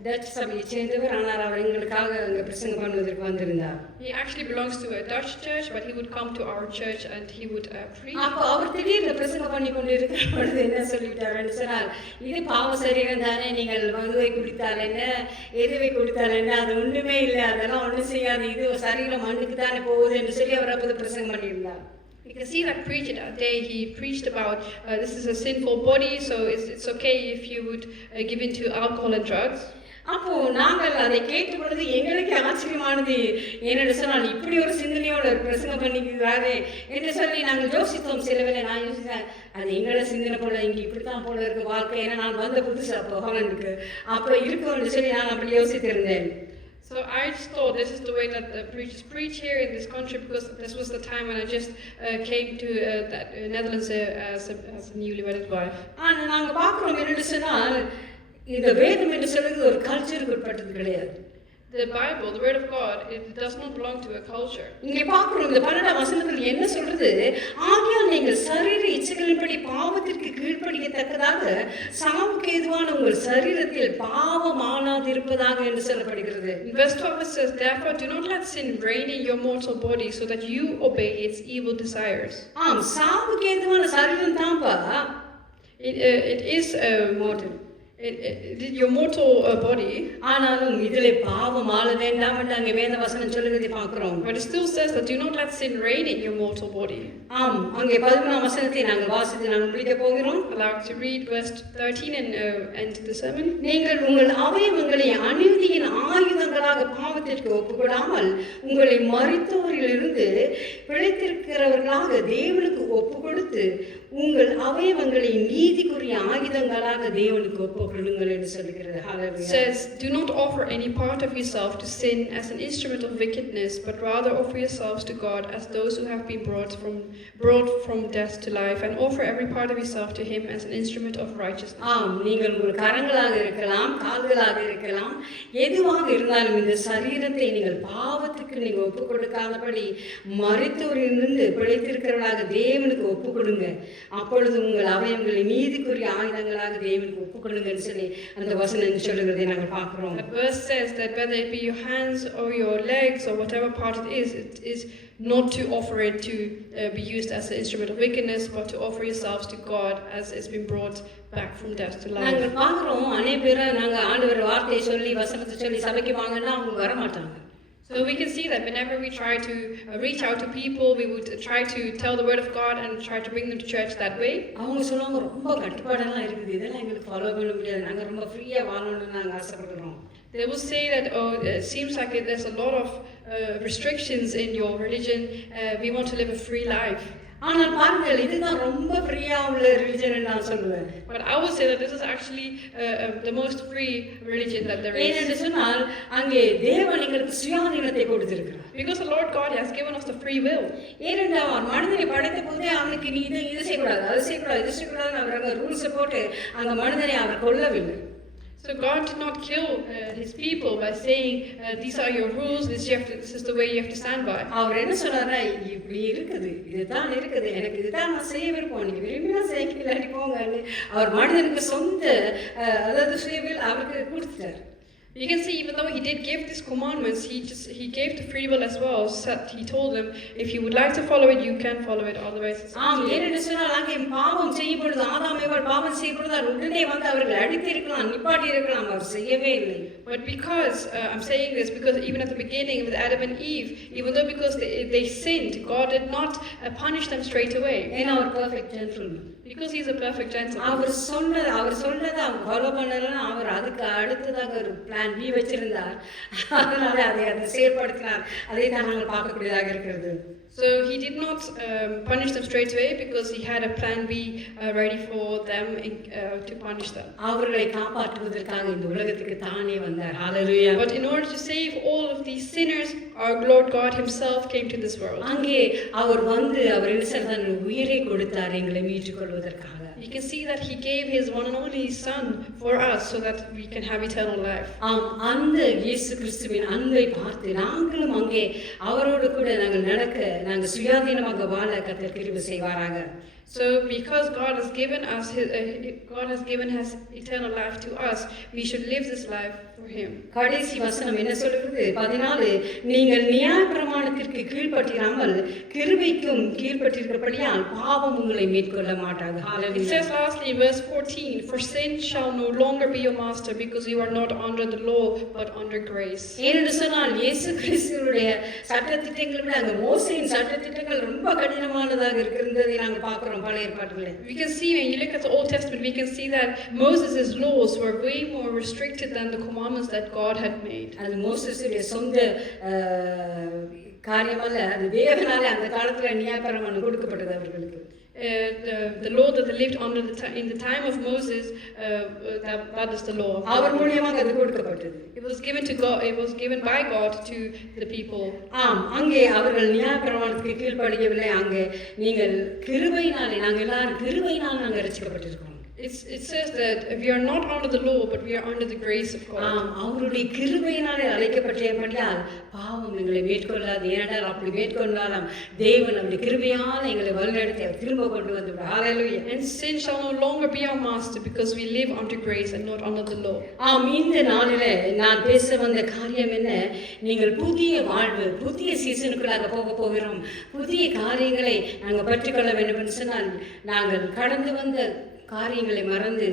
டச் சபையை சேர்ந்தவர், ஆனால் அவர் எங்களுக்காக அங்கே பிரசங்கம் பண்ணுவதற்கு வந்திருந்தார். He actually belongs to a Dutch church, but he would come to our church and he would preach. அப்போ அவர் திடீர்னு பிரசங்கம் பண்ணி கொண்டு இருக்கிற பொழுது என்ன சொல்லிட்டாருன்னு சொன்னால், இது பாவ சரீரம் தானே, நீங்கள் மதுவை குடித்தால் என்ன, எதுவை குடித்தால் என்ன, அது ஒன்றுமே இல்லை, அதெல்லாம் ஒன்றும் செய்யாது, இது சரீரம் மண்ணுக்கு தானே போகுது என்று சொல்லி அவர் அப்போது பிரசங்கம் பண்ணியிருந்தார். You can see that preacher that day, he preached about this is a sinful body, so it's okay if you would give in to alcohol and drugs. அப்போ நாங்கள் அதை கேட்ட பொழுது எங்களுக்கு ஆச்சரியமானது, ஏனென்று சொன்னால் இப்படி ஒரு சிந்தனையோட ஒரு பிரசங்கம் பண்ணிக்கிறாரே என்று சொல்லி நாங்கள் யோசித்தோம். சிலவேளை நான் யோசித்தேன், அது எங்களோட சிந்தனை போல இங்கே இப்படித்தான் போல இருக்கு வாழ்க்கை, ஏன்னா நான் வந்த புதுசு அப்போ ஹாலண்டுக்கு அப்போ இருக்கும் என்று சொல்லி நான் அப்படி யோசித்திருந்தேன். So I just thought this is the way that the preachers preach here in this country, because this was the time when I just came to Netherlands as a newly wedded wife. ஆனால் நாங்கள் பார்க்குறோம் என்னென்னு சொன்னால், இந்த வேதம் என்று சொல்லுறது ஒரு கல்ச்சருக்கு உட்பட்டது கிடையாது. The Bible, the Word of God, it does not belong to a culture. இங்கே பார்க்கிறோம் இந்த 12ஆம் வசனத்தில் என்ன சொல்றது, ஆகையால் நீங்கள் சரீர இச்சைகளின்படி பாவத்திற்கு கீழ்ப்படியத்தக்கதாக சாவுக்கு ஏதுவான உங்கள் சரீரத்தில் பாவமானாதிருப்பதாக என்று சொல்லப்படுகிறது. In verse 12 it says, therefore do not let sin reign in your mortal body, so that you obey its evil desires. ஆம், சாவுக்கு ஏதுவான சரீரம் தான்ப்பா. It is mortal. Your mortal body. ஆனாலும் இதிலே பாவம் ஆள வேண்டாம் என்று அங்கே வேத வசனம் சொல்லுவதை பார்க்கிறோம். But it still says that do not let sin reign in your mortal body. ஆம், அங்கே 11ஆம் வசனத்தை நாங்கள் வாசித்து நாங்கள் முடிக்க போகிறோம். Allow to read verse 13 and end the sermon. நீங்கள் உங்கள் அவயவங்களை அநீதியின் ஆயுதங்களாக பாவத்திற்கு ஒப்புக்கொடாமல் உங்களை மரித்தோரிலிருந்து பிழைத்திருக்கிறவர்களாக தேவனுக்கு ஒப்புக்கொடுத்து உங்கள் அவயவங்களை நீதிக்குரிய ஆயுதங்களாக தேவனுக்கு ஒப்புக்கொடுங்கள் என்று சொல்லுகிறது. Hallelujah. Says, do not offer any part of yourself to sin as an instrument of wickedness, but rather offer yourselves to God as those who have been brought from death to life, and offer every part of yourself to Him as an instrument of righteousness. ஆம், நீங்கள் உங்கள் கரங்களாக இருக்கலாம், கால்களாக இருக்கலாம், எதுவாக இருந்தாலும் இந்த சரீரத்தை நீங்கள் பாவத்துக்கு நீங்கள் ஒப்புக் கொடுக்காதபடி மரித்தோரிலிருந்து பிழைத்திருக்கிறவர்களாக தேவனுக்கு ஒப்புக் கொடுங்க. அப்பொழுது உங்கள் அவயவங்களை நீதிக்குரிய ஆயுதங்களாக தேவனுக்கு ஒப்புக்கொள்ளுங்கன்னு சொல்லி அந்த வசனம் சொல்லுகிறதை நாங்கள் பார்க்கிறோம். The verse says that whether it be your hands or your legs or whatever part it is not to offer it to be used as an instrument of wickedness, but to offer yourselves to God as it's been brought back from death to life. நாங்கள் பார்க்கிறோம் அநேக பேரை நாங்கள் ஆண்டவர் வார்த்தையை சொல்லி வசனத்தை சொல்லி சபைக்கு வாங்கன்னா அவங்க வர மாட்டாங்க. So we can see that whenever we try to reach out to people, we would try to tell the word of God and try to bring them to church that way. அவங்க சொல்லுவாங்க, ரொம்ப கட்டுப்பாடெல்லாம் இருக்குது, இதெல்லாம் எங்களுக்கு ஃபாலோ பண்ண முடியாது, நாங்கள் ரொம்ப ஃப்ரீயாக வாழணும்னு நாங்கள் ஆசைப்படுறோம். They will say that, oh, it seems like there's a lot of restrictions in your religion. We want to live a free life. ஆனால் பாருங்கள், இதுதான் ரொம்ப ஃப்ரீயா உள்ள ரிலிஜன் நான் சொல்லுவேன். But I would say that this is actually the most free religion that there is. ஏனென்று சொன்னால் அங்கே தேவன் எங்களுக்கு சுயாதீனத்தை கொடுத்திருக்கிறார். Because the Lord God has given us the free will. ஏனென்றால் அவர் மனிதனை படைத்த போதே அவனுக்கு நீ இது செய்யக்கூடாது, அது செய்யக்கூடாது, இது செய்யக்கூடாதுன்னு அவர் அங்கே ரூல்ஸை போட்டு அந்த மனிதனை அவர் கொல்லவில்லை. So God did not kill His people by saying, these are your rules, this is the way you have to stand by. அவர் என்ன சொன்னாரா, இப்படி இருக்குது, இதுதான் இருக்குது, எனக்கு இதுதான் நான் செய்ய விருப்பம், நீங்க விரும்பினா செய்யலாட்டி போங்கன்னு அவர் மனிதனுக்கு சொந்த அதாவது சுயவில் அவருக்கு கொடுத்துட்டார். You can see, even though he did give these commandments, he gave the free will as well. So he told them, if you would like to follow it, you can follow it. Otherwise, it's up ஆம் to you. ஏனென்று சொன்னால் அங்கே பாவம் செய்யும் பொழுது ஆதாம் ஏவாள் பாவம் செய்யும் பொழுது உடனே வந்து அவர்கள் அடித்திருக்கலாம், நிப்பாட்டி இருக்கலாம், அவர் செய்யவே இல்லை. But because I'm saying this because even at the beginning with Adam and Eve, even though because they sinned, God did not punish them straight away. ஏன்னா அவர் perfect gentleman. Because he's a perfect gentleman. அவர் சொன்னதை அவங்க ஃபாலோ பண்ணலன்னா அவர் அதுக்கு அடுத்ததாக ஒரு பிளான் பி வச்சிருந்தார். அதனால அதை செயல்படுத்தினார். அதை தான் நாங்கள் பார்க்கக்கூடியதாக இருக்கிறது. So he did not punish them straight away because he had a plan B ready for them to punish them. அவர்களை காப்பாற்றுவதற்காக இந்த உலகத்துக்கு தானே வந்தார். ஹalleluya. But in order to save all of these sinners, our Lord God himself came to this world. அங்கே அவர் வந்து அவர் தன் உயிரை கொடுத்தார் எங்களை மீட்டுக்கொள்வதற்காக. You can see that he gave his one and only son for us so that we can have eternal life. ஆம், அந்த இயேசு கிறிஸ்துவின் அன்பை பார்த்து நாங்களும் அங்கே அவரோடு கூட நாங்கள் சுயாதீனமாக வாழ கர்த்தர் கிருபை செய்வாராக. So because God has given his eternal life to us, we should live this life for him. கடைசி வசனம் என்ன சொல்கிறது? 14 நீங்கள் நியாயப்பிரமாணத்திற்கு கீழ்ப்பட்டிராமல் கிருபைக்கும் கீழ்ப்பட்டிருக்கிறபடியால் பாவம் உங்களை மேற்கொள்ள மாட்டாது. It hallelujah. says lastly in verse 14, for sin shall no longer be your master because you are not under the law but under grace. ஏனென்று சொன்னால் இயேசு கிறிஸ்துவுடைய சட்டத்திட்டங்களை விட அங்கே மோசேயின் சட்டத்திட்டங்கள் ரொம்ப கடினமானதாக இருந்ததை நாங்கள் பார்க்கிறோம் பழைய ஏற்பாட்டிலே. We can see when you look at the Old Testament, we can see that Moses' laws were way more restricted than the commandments that God had made. அது மோசேசுடைய சொந்த காரியமல்ல, அது தேவனாலே அந்த காலத்துல நியாயப்பிரமாணம் கொடுக்கப்பட்டது அவர்களுக்கு. The law that they lived under in the time of Moses, that is the law. அவர் மூலமாக அது கொடுக்கப்பட்டது. It was given to God. It was given by God to the people. ஆம், அங்கே அவர்கள் நியாயப்பிரமாணத்துக்கு கீழ்ப்படியவில்லை. அங்கே நீங்கள் கிருபையினாலே நாங்கள் எல்லாரும் கிருபையினால் நாங்கள் ரட்சிக்கப்பட்டிருக்கிறோம். It says that we are not under the law, but we are under the grace of God. ஆம், அவருடைய கிருபையினாலே அழைக்கப்பட்டிருப்பதால் பாவம் எங்களை மேற்கொள்ளாது. ஏனென்றால் அப்படி மேற்கொண்டாலும் தேவன் அவருடைய கிருபையால் எங்களை வழிநடத்தி திரும்ப கொண்டு வந்து ஹalleluya. And sin shall no longer be our master because we live under grace and not under the law. ஆம், இந்த நாளிலே நான் பேச வந்த காரியம் என்ன? நீங்கள் புதிய வாழ்வு, புதிய சீசனுக்குள்ளாக போகிறோம். புதிய காரியங்களை நாங்கள் பற்றிக்கொள்ள வேண்டும் என்று சொன்னால் நாங்கள் கடந்து வந்த காரியங்களை மறந்து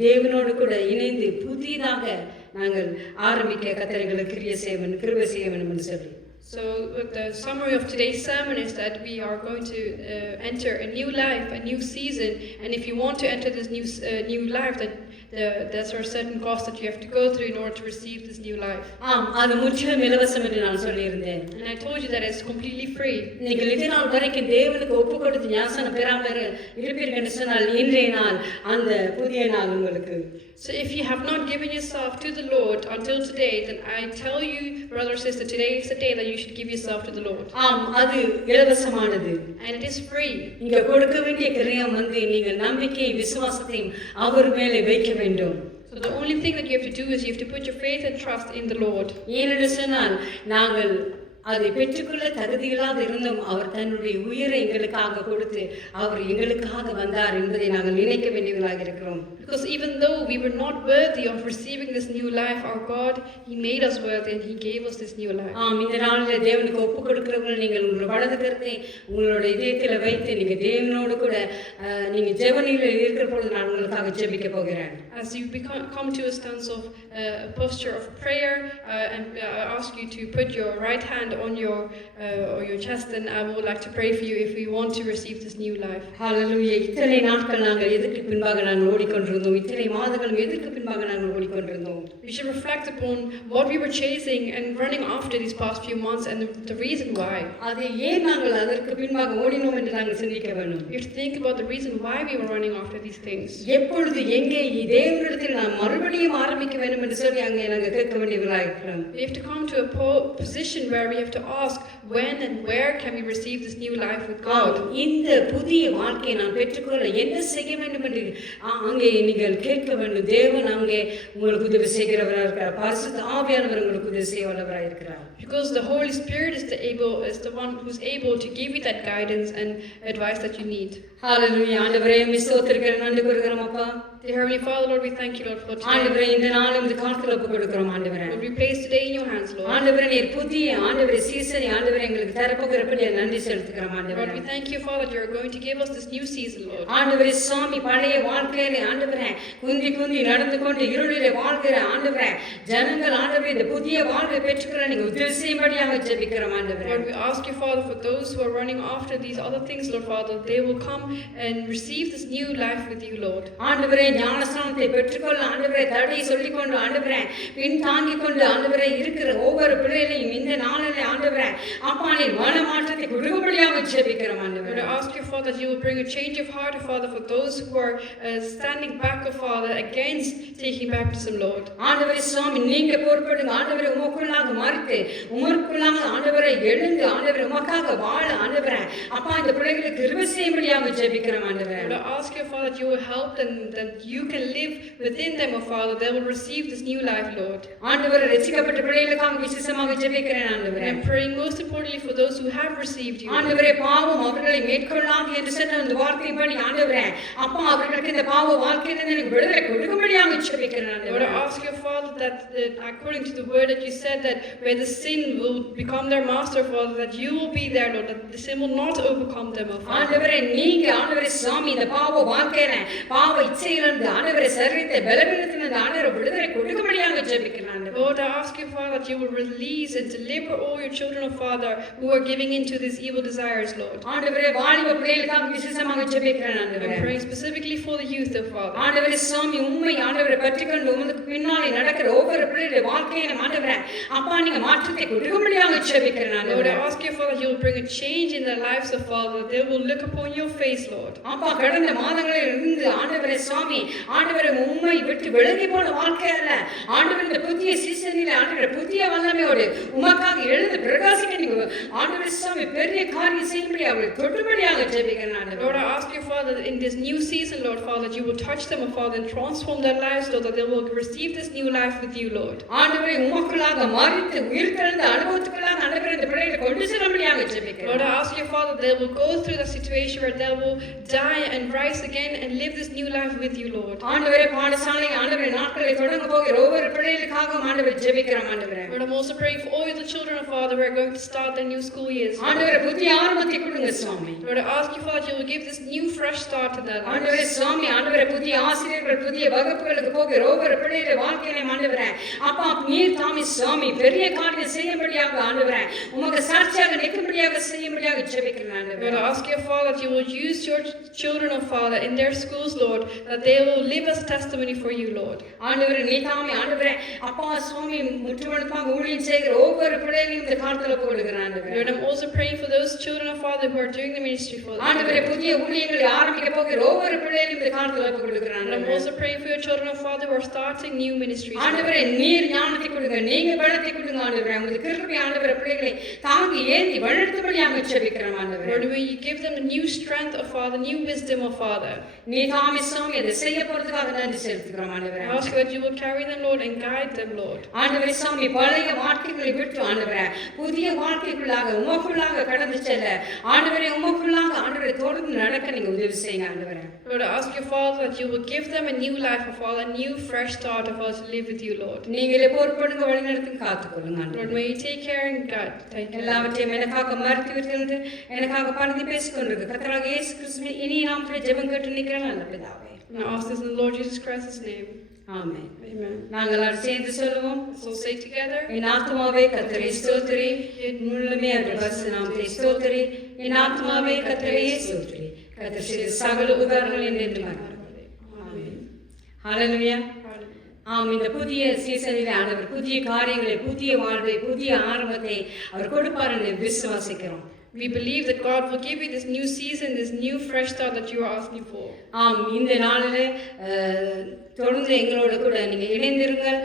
தேவனோடு கூட இணைந்து புதிதாக நாங்கள் ஆரம்பிக்க கர்த்தர்களுக்கு கிருபை செய்ய வேண்டும் என்று சொல்லி. So the summary of today's sermon is that we are going to enter a new life, a new season, and if you want to enter this new life, there's a certain cost that you have to go through in order to receive this new life. ஆம், அது முற்றிலும் இலவசம் என்று நான் சொல்லியிருந்தேன். And I told you that it's completely free. நீங்கள் இது நாள் வரைக்கும் தேவனுக்கு ஒப்பு கொடுத்து ஞானஸ்நானம் பெறாமல் இருப்பீர்கள் என்று சொன்னால் இன்றைய நாள் அந்த புதிய நாள் உங்களுக்கு. So if you have not given yourself to the Lord until today, then I tell you, brother or sister, today is the day that you should give yourself to the Lord. ஆம், அது இலவசமானது. And it is free. இங்க கொடுக்க வேண்டிய கிரியம் வந்து நீங்கள் நம்பிக்கை விசுவாசத்தையும் அவர் மேலே வைக்க வேண்டும். So the only thing that you have to do is you have to put your faith and trust in the Lord. ஏனென்று சொன்னால் நாங்கள் அதை பெற்றுக்கொள்ள தகுதியில்லாத இருந்தும் அவர் தன்னுடைய உயிரை எங்களுக்காக கொடுத்து அவர் எங்களுக்காக வந்தார் என்பதை நாங்கள் நினைக்க வேண்டியவர்களாக இருக்கிறோம். Because even though we were not worthy of receiving this new life, our God, He made us worthy and He gave us this new life. ஆம், இந்த நாளில் தேவனுக்கு ஒப்பு கொடுக்கிறவர்கள் நீங்கள் உங்கள் வலது கரத்தை உங்களோட இதயத்தில் வைத்து நீங்கள் தேவனோடு கூட நீங்கள் ஜெபனில் இருக்கிற பொழுது நான் உங்களுக்காக ஜெபிக்க போகிறேன். As you come to a stance of a posture of prayer, and I ask you to put your right hand on your chest, and I would like to pray for you if we want to receive this new life. ஹalleluya. இத்தனை நாட்கள் நாங்கள் எதற்கு பின்பாக நாங்கள் ஓடிக்கொண்டிருந்தோம்? இத்தனை மாதங்கள் எதற்கு பின்பாக நாங்கள் ஓடிக்கொண்டிருந்தோம்? We should reflect upon what we were chasing and running after these past few months and the reason why. அதை ஏன் நாங்கள் அதற்கு பின்பாக ஓடினோம் என்று நாங்கள் சிந்திக்க வேண்டும். You have to think about the reason why we were running after these things. எப்பொழுது எங்கே தேவனிடத்தில் நாம் மறுபடியும் ஆரம்பிக்க வேண்டும் என்று சொல்லி அங்கே நாங்கள் கேட்க வேண்டியவர்களாக இருக்கிறோம். We have to come to a position where we have to ask, when and where can we receive this new life with God? இந்த புதிய வாழ்க்கையை நான் பெற்றுக்கொள்ள என்ன செய்ய வேண்டும் என்று அங்கே நீங்கள் கேட்க வேண்டும். தேவன் அங்கே உங்களுக்கு உதவி செய்கிறவராக இருக்கிறார். பரிசுத்த ஆவியானவர் உங்களுக்கு உதவி செய்ய வல்லவராக இருக்கிறார். Because the Holy Spirit is the one who's able to give you that guidance and advice that you need. ஹalleluya. ஆண்டவரே ஸ்தோத்திரிக்கிறேன், நன்றி கூறுகிறோம் அப்பா. Dear Heavenly Father, Lord, we thank you, Lord, for today. ஆண்டவரே இந்த நாளும் இந்த காலத்துல ஒப்பு கொடுக்கிறோம் ஆண்டவரே. Lord, we place today in your hands, Lord. ஆண்டவரே நீர் புதிய ஆண்டவரே சீசனை ஆண்டவரே எங்களுக்கு தரப்போகிறபடி நன்றி செலுத்துகிறோம் ஆண்டவரே. Lord, we thank you, Father, that you are going to give us this new season, Lord. ஆண்டவரே சுவாமி பழைய வாழ்க்கையிலே ஆண்டவரே குந்தி குந்தி நடந்து கொண்டு இருளிலே வாழ்கிற ஆண்டவரே ஜனங்கள் ஆண்டவரே இந்த புதிய வாழ்வை பெற்றுக்கொள்ள நீங்க உதவி செய்யும்படியாக ஜெபிக்கிறோம் ஆண்டவரே. Lord, we ask you, Father, for those who are running after these other things, Lord, Father, they will come and receive this new life with you, Lord. ஆண்டவரே ஞானஸ்நானத்தை பெற்றுக்கொள்ள ஆண்டவரே தடை சொல்லிக்கொண்டு ஆண்டவரே பின் தாங்கிக் கொண்டு ஆண்டவரே இருக்கிற ஒவ்வொரு பிள்ளைகளையும் இந்த நாளிலே ஆண்டவரே அப்பா நீ மனமாற்றத்தை கொடுக்கும்படியாக ஜெபிக்கிறோம் ஆண்டவரே. Lord, I ask you, Father, that you will bring a change of heart, Father, for those who are standing back, Father, against taking baptism, Lord. ஆண்டவரே சுவாமி நீங்க பொறுப்படுங்க ஆண்டவரே உமக்குள்ளாக மறித்து உமக்குள்ளாக ஆண்டவரை எழுந்து ஆண்டவரை உமக்காக வாழ ஆண்டவரே அப்பா இந்த பிள்ளைகளுக்கு கிருபை செய்யும்படியாக ஜெபிக்கிறோம் ஆண்டவரே. Lord, I ask you, Father, that you will help them, that you can live within them, Father. They will receive this new life, Lord. ஆண்டவரே ரட்சிக்கப்பட்ட பிள்ளைகளுக்காக விசேஷமாக ஜெபிக்கிறேன் ஆண்டவரே. I'm praying most importantly for those who have received you. ஆண்டவரே பாவம் அவர்களை மேற்கொள்ளாது என்று சொன்ன அந்த வார்த்தையின்படி ஆண்டவரே அப்பா அவர்களுக்கு இந்த பாவ வாழ்க்கையிலிருந்து எனக்கு விடுதலை கொடுக்கும்படியாக ஜெபிக்கிறேன் Lord, ஆண்டவரே. I ask you, Father, that according to the word that you said, that where the sin will become their master, Father, that you will be there, Lord, that the sin will not overcome them, Father. ஆண்டவரே நீங்க ஆண்டவரே சுவாமி இந்த பாவ வாழ்க்கையில பாவ இச்சையிலிருந்து ஆண்டவரே சரீரத்தை பலவீனத்திலிருந்து ஆண்டவரே விடுதலை கொடுக்கும்படியாக ஜெபிக்கிறேன் ஆண்டவரே. Lord, I ask you, Father, that you will release and deliver all your children, Father, who are giving into these evil desires, Lord. ஆண்டவரே வாலிப பிள்ளைகளுக்காக விசேஷமாக ஜெபிக்கிறேன் ஆண்டவரே. I'm praying specifically for the youth, Father. ஆண்டவரே சுவாமி உண்மை ஆண்டவரை பற்றிக்கொண்டு உமக்கு பின்னாலே நடக்கிற ஒவ்வொரு பிள்ளைகளுடைய வாழ்க்கையில ஆண்டவரே அப்பா நீங்க மாற்றத்தை கொடுக்கும்படியாக ஜெபிக்கிறேன் Lord, ஆண்டவரே. I ask you, Father, you will bring a change in their lives, Father. They will look upon your face, Lord. அப்பா கடந்த மாதங்களில் இருந்து ஆண்டவரே சுவாமி ஆண்டவரை உண்மை விட்டு விலகி போன வாழ்க்கை அல்ல ஆண்டவர் இந்த புதிய சீசனில் ஆண்டவரை புதிய வல்லமையோடு உமக்காக எழுந்து பிரகாசிக்க நீங்க ஆண்டவரே சுவாமி பெரிய காரியம் செய்யும்படி அவர்களை தொடும்படியாக ஜெபிக்கிறேன் ஆண்டவரே. Lord, I ask you, Father, that in this new season, Lord, Father, that you will touch them, Father, and transform their lives, Lord, that they will receive this new life with you, Lord. ஆண்டவரே உமக்குள்ளாக மரித்து உயிர் தெழுந்த அனுபவத்துக்குள்ளாக ஆண்டவரே இந்த பிள்ளைகளை கொண்டு செல்லும்படியாக ஜெபிக்கிறேன். Lord, I ask you, Father, they will go through the situation where they will die and rise again and live this new life with you, Lord. ஆண்டவரே பாடசாலை ஆண்டவரே நாட்களை தொடங்க போகிற ஒவ்வொரு பிள்ளைகளுக்காக ஆண்டவரே ஜெபிக்கிறோம் ஆண்டவரே. Lord, I'm also praying for all the children of Father who are going to start their new school years. ஆண்டவரே புதிய ஆரம்பத்தை கொடுங்க சுவாமி. Lord, I ask you, Father, that you will give this new fresh start to their lives. ஆண்டவரே சுவாமி ஆண்டவரே புதிய ஆசிரியர்கள் புதிய வகுப்புகளுக்கு போகிற ஒவ்வொரு பிள்ளைகளுடைய வாழ்க்கையில ஆண்டவரே அப்பா நீர் தாமி சுவாமி பெரிய காரியம் செய்யும்படியாக ஆண்டவரே உமக்கு சாட்சியாக நிற்கும்படியாக செய்யும்படியாக ஜெபிக்கிறேன் ஆண்டவரே. Lord, I ask you, Father, that you will use your children of Father in their schools, Lord, that they will live as testimony for you, Lord. ஆண்டவரே நீ தாமி ஆண்டவரே அப்பா சுவாமி முற்றுமுழுதாக ஊழியம் செய்கிற ஒவ்வொரு பிள்ளைகளையும் இந்த காலத்துல போடுகிறேன் ஆண்டவரே. Lord, I'm also praying for those children of Father who are doing the ministry for ஆண்டவரே புதிய ஊழியங்களை ஆரம்பிக்க போகிற ஒவ்வொரு பிள்ளைகளையும் இந்த காலத்துல போடுகிறேன் And I'm ஆண்டவரே. also praying for your children of Father who are starting new ministries. ஆண்டவரே நீர் ஞானத்தை கொடுங்க நீங்க பலத்தை கொடுங்க ஆண்டவரே உங்களுக்கு கிருபை ஆண்டவரே பிள்ளைகளை தாங்கி ஏந்தி வழிநடத்தும்படியாக ஜெபிக்கிறோம் ஆண்டவரே. Lord, may you give them a new strength of Father, new wisdom of Father. நீ தாமி சுவாமி அதை செய்ய போறதுக்காக நன்றி செலுத்துகிறோம் ஆண்டவரே. I ask you that you will carry them, Lord, and guide them, Lord. ஆண்டவரே சுவாமி பழைய வாழ்க்கைகளை விட்டு ஆண்டவரே புதிய வாழ்க்கைக்குள்ளாக உமக்குள்ளாக கடந்து செல்ல ஆண்டவரே உமக்குள்ளாக ஆண்டவரை தொடர்ந்து நடக்க நீங்க உதவி செய்யுங்க ஆண்டவரே. Lord, I ask you, Father, that you will give them a new life of Father, a new fresh start of us to live with you, Lord. நீங்களே பொறுப்படுங்க வழிநடத்தி காத்துக்கொள்ளுங்க ஆண்டவரே. Lord, may you take care and guide. Thank you. எல்லாவற்றையும் எனக்காக மறுத்து விட்டு எனக்காக பணிந்து பேசிக்கொண்டிருக்கு கர்த்தராகிய இயேசு கிறிஸ்துவின் இனிய நாமத்தில் ஜெபம் கேட்டு நிற்கிறேன் நல்ல பிதாவே. And I ask this in the Lord Jesus Christ's name. Amen. Amen. நாங்கள் எல்லாரும் சேர்ந்து சொல்லுவோம். So say together. என் ஆத்மாவே கர்த்தரை ஸ்தோத்திரி என் முழுமே அவருடைய பரிசுத்த நாமத்தை ஸ்தோத்திரி என் ஆத்மாவே கர்த்தரையே ஸ்தோத்திரி கர்த்தர் செய்த சகல உபகாரங்கள் என்னென்று மறவாதே. ஆமென். ஹல்லேலூயா. இந்த புதிய சீசனில் ஆண்டவர் புதிய காரியங்களை புதிய வாழ்வை புதிய ஆரம்பத்தை அவர் கொடுப்பார் என்று விசுவாசிக்கிறோம். We believe that God will give you this new season, this new fresh start that you are asking for. இந்த நாளில் தொடர்ந்து எங்களோட கூட நீங்கள் இணைந்திருங்கள்.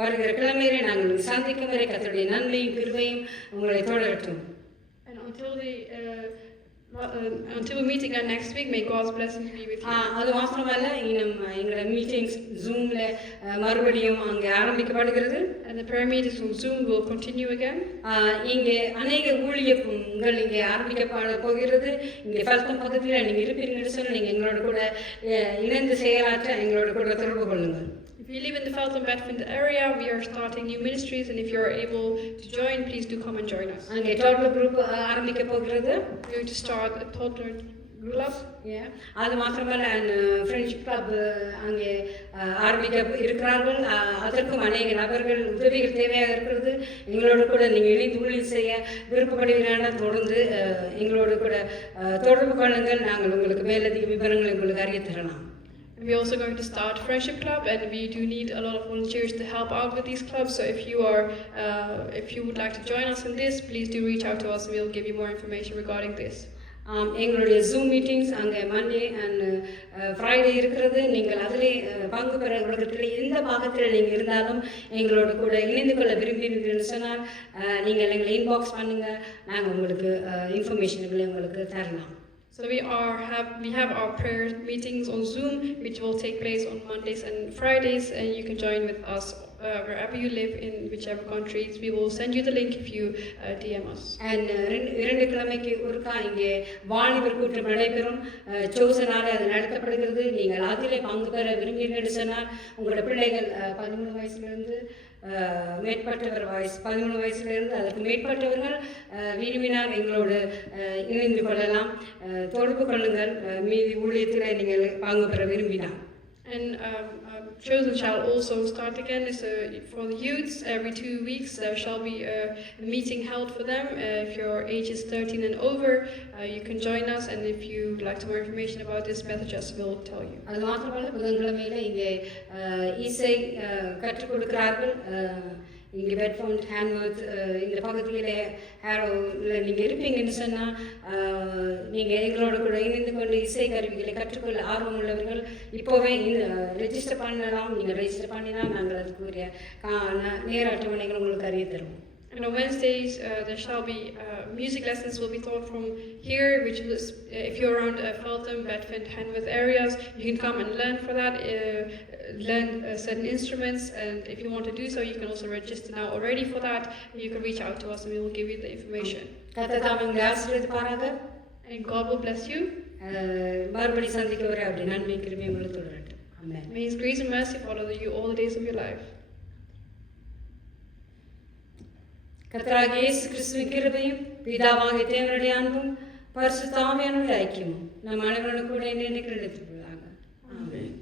வருகிற கிழமையிலே நாங்கள் சந்திக்கும் வரை கர்த்தருடைய நன்மையும் கிருபையும் உங்களை தொடரட்டும். And until we meet again next week, may God's blessings be with you. அது மாத்திரமல்ல இன்னும் எங்களோட மீட்டிங்ஸ் ஜூம்ல மறுபடியும் அங்கே ஆரம்பிக்கப்படுகிறது. And the prayer meetings from Zoom will continue again. இங்கே அநேக ஊழியங்கள் இங்கே ஆரம்பிக்கப்பட போகிறது. இங்கே ஃபல்டம் பக்கத்தில் நீங்கள் இருப்பீங்கன்னு சொல்லி நீங்கள் எங்களோட கூட இணைந்து செயலாற்ற எங்களோட கூட தொடர்பு கொள்ளுங்கள். If you live in the Feltham Bedford area, we are starting new ministries, and if you are able to join, please do come and join us. அங்கே டோட்டல் குரூப் ஆரம்பிக்க போகிறது. We are going to start a toddler club. அது மாத்திரமல்ல ஃப்ரெண்ட்ஷிப் கிளப் அங்கே ஆரம்பிக்க இருக்கிறார்கள். அதற்கும் அநேக நபர்கள் உதவிகள் தேவையாக இருக்கிறது. எங்களோட கூட நீங்கள் இணைந்து ஊழியம் செய்ய விருப்பப்படுகிறீர்கள் தொடர்ந்து எங்களோட கூட தொடர்பு கொள்ளுங்கள். நாங்கள் உங்களுக்கு மேலதிக விவரங்களை உங்களுக்கு அறிய தரலாம். We're also going to start Friendship Club, and we do need a lot of volunteers to help out with these clubs. So if you would like to join us in this, please do reach out to us, and we'll give you more information regarding this. எங்களுடைய ஜூம் மீட்டிங்ஸ் அங்கே மண்டே அண்ட் ஃப்ரைடே இருக்கிறது. நீங்கள் அதிலே பங்கு பெற உலகத்தில் எந்த பாகத்தில் நீங்கள் இருந்தாலும் எங்களோட கூட இணைந்து கொள்ள விரும்பினீர்கள் சொன்னால் நீங்கள் எங்களை இன்பாக்ஸ் பண்ணுங்கள். நாங்கள் உங்களுக்கு இன்ஃபர்மேஷன்களை உங்களுக்கு தரலாம். So we have our prayer meetings on Zoom, which will take place on Mondays and Fridays, and you can join with us wherever you live in whichever countries. We will send you the link if you DM us. And இரண்டு கிழமைக்கு ஒருக்கா இங்கே வாலிபர் கூட்டம் நடைபெறும். சோசனால அது நடத்தப்படுகிறது. நீங்கள் அதிலே பங்கு பெற விரும்பினீர்கள் சொன்னால் உங்களோட பிள்ளைகள் 13 வயசுலேருந்து மேற்பட்டவர் 13 வயசுலேருந்து அதுக்கு மேற்பட்டவர்கள் விரும்பினால் எங்களோடு இணைந்து கொள்ளலாம். தொடர்பு கொள்ளுங்கள். மீதி ஊழியத்தில் நீங்கள் பங்கு பெற விரும்பினால். And Chosen shall also start again. So for the youths, every 2 weeks there shall be a meeting held for them. If your age is 13 and over, you can join us. And if you would like more information about this, messages will tell you. அது மாத்திரமல்ல புதன்கிழமையில இங்கே இசை கற்றுக் கொடுக்கிறார்கள். இங்கே பெட்ஃபோர்ட் ஹேண்ட்வர்த் இந்த பக்கத்தில் ஹேரோவில் நீங்கள் இருப்பீங்கன்னு சொன்னால் நீங்கள் எங்களோட கூட இணைந்து கொண்டு இசை கருவிகளை கற்றுக்கொள்ள ஆர்வம் உள்ளவர்கள் இப்போவே ரெஜிஸ்டர் பண்ணலாம். நீங்கள் ரெஜிஸ்டர் பண்ணினால் நாங்கள் அதுக்குரிய நேர அட்டவணைகள் உங்களுக்கு அறிய தருவோம். And on Wednesdays, there shall be music lessons will be taught from here, which is, if you're around Feltham, Bedford, Hanworth areas, you can come and learn for that, learn certain instruments, and if you want to do so, you can also register now already for that. You can reach out to us and we will give you the information. And God will bless you. May His grace and mercy follow you all the days of your life. கர்த்தராகிய இயேசு கிறிஸ்துவின் கிருபையும் பிதாவாகிய தேவனுடைய அன்பும் பரிசுத்த ஆவியானவருடைய ஐக்கியமும் நம் அனைவரோடு கூட என்னென்னைக்கு நிலைத்திருப்பதாக. ஆமென்.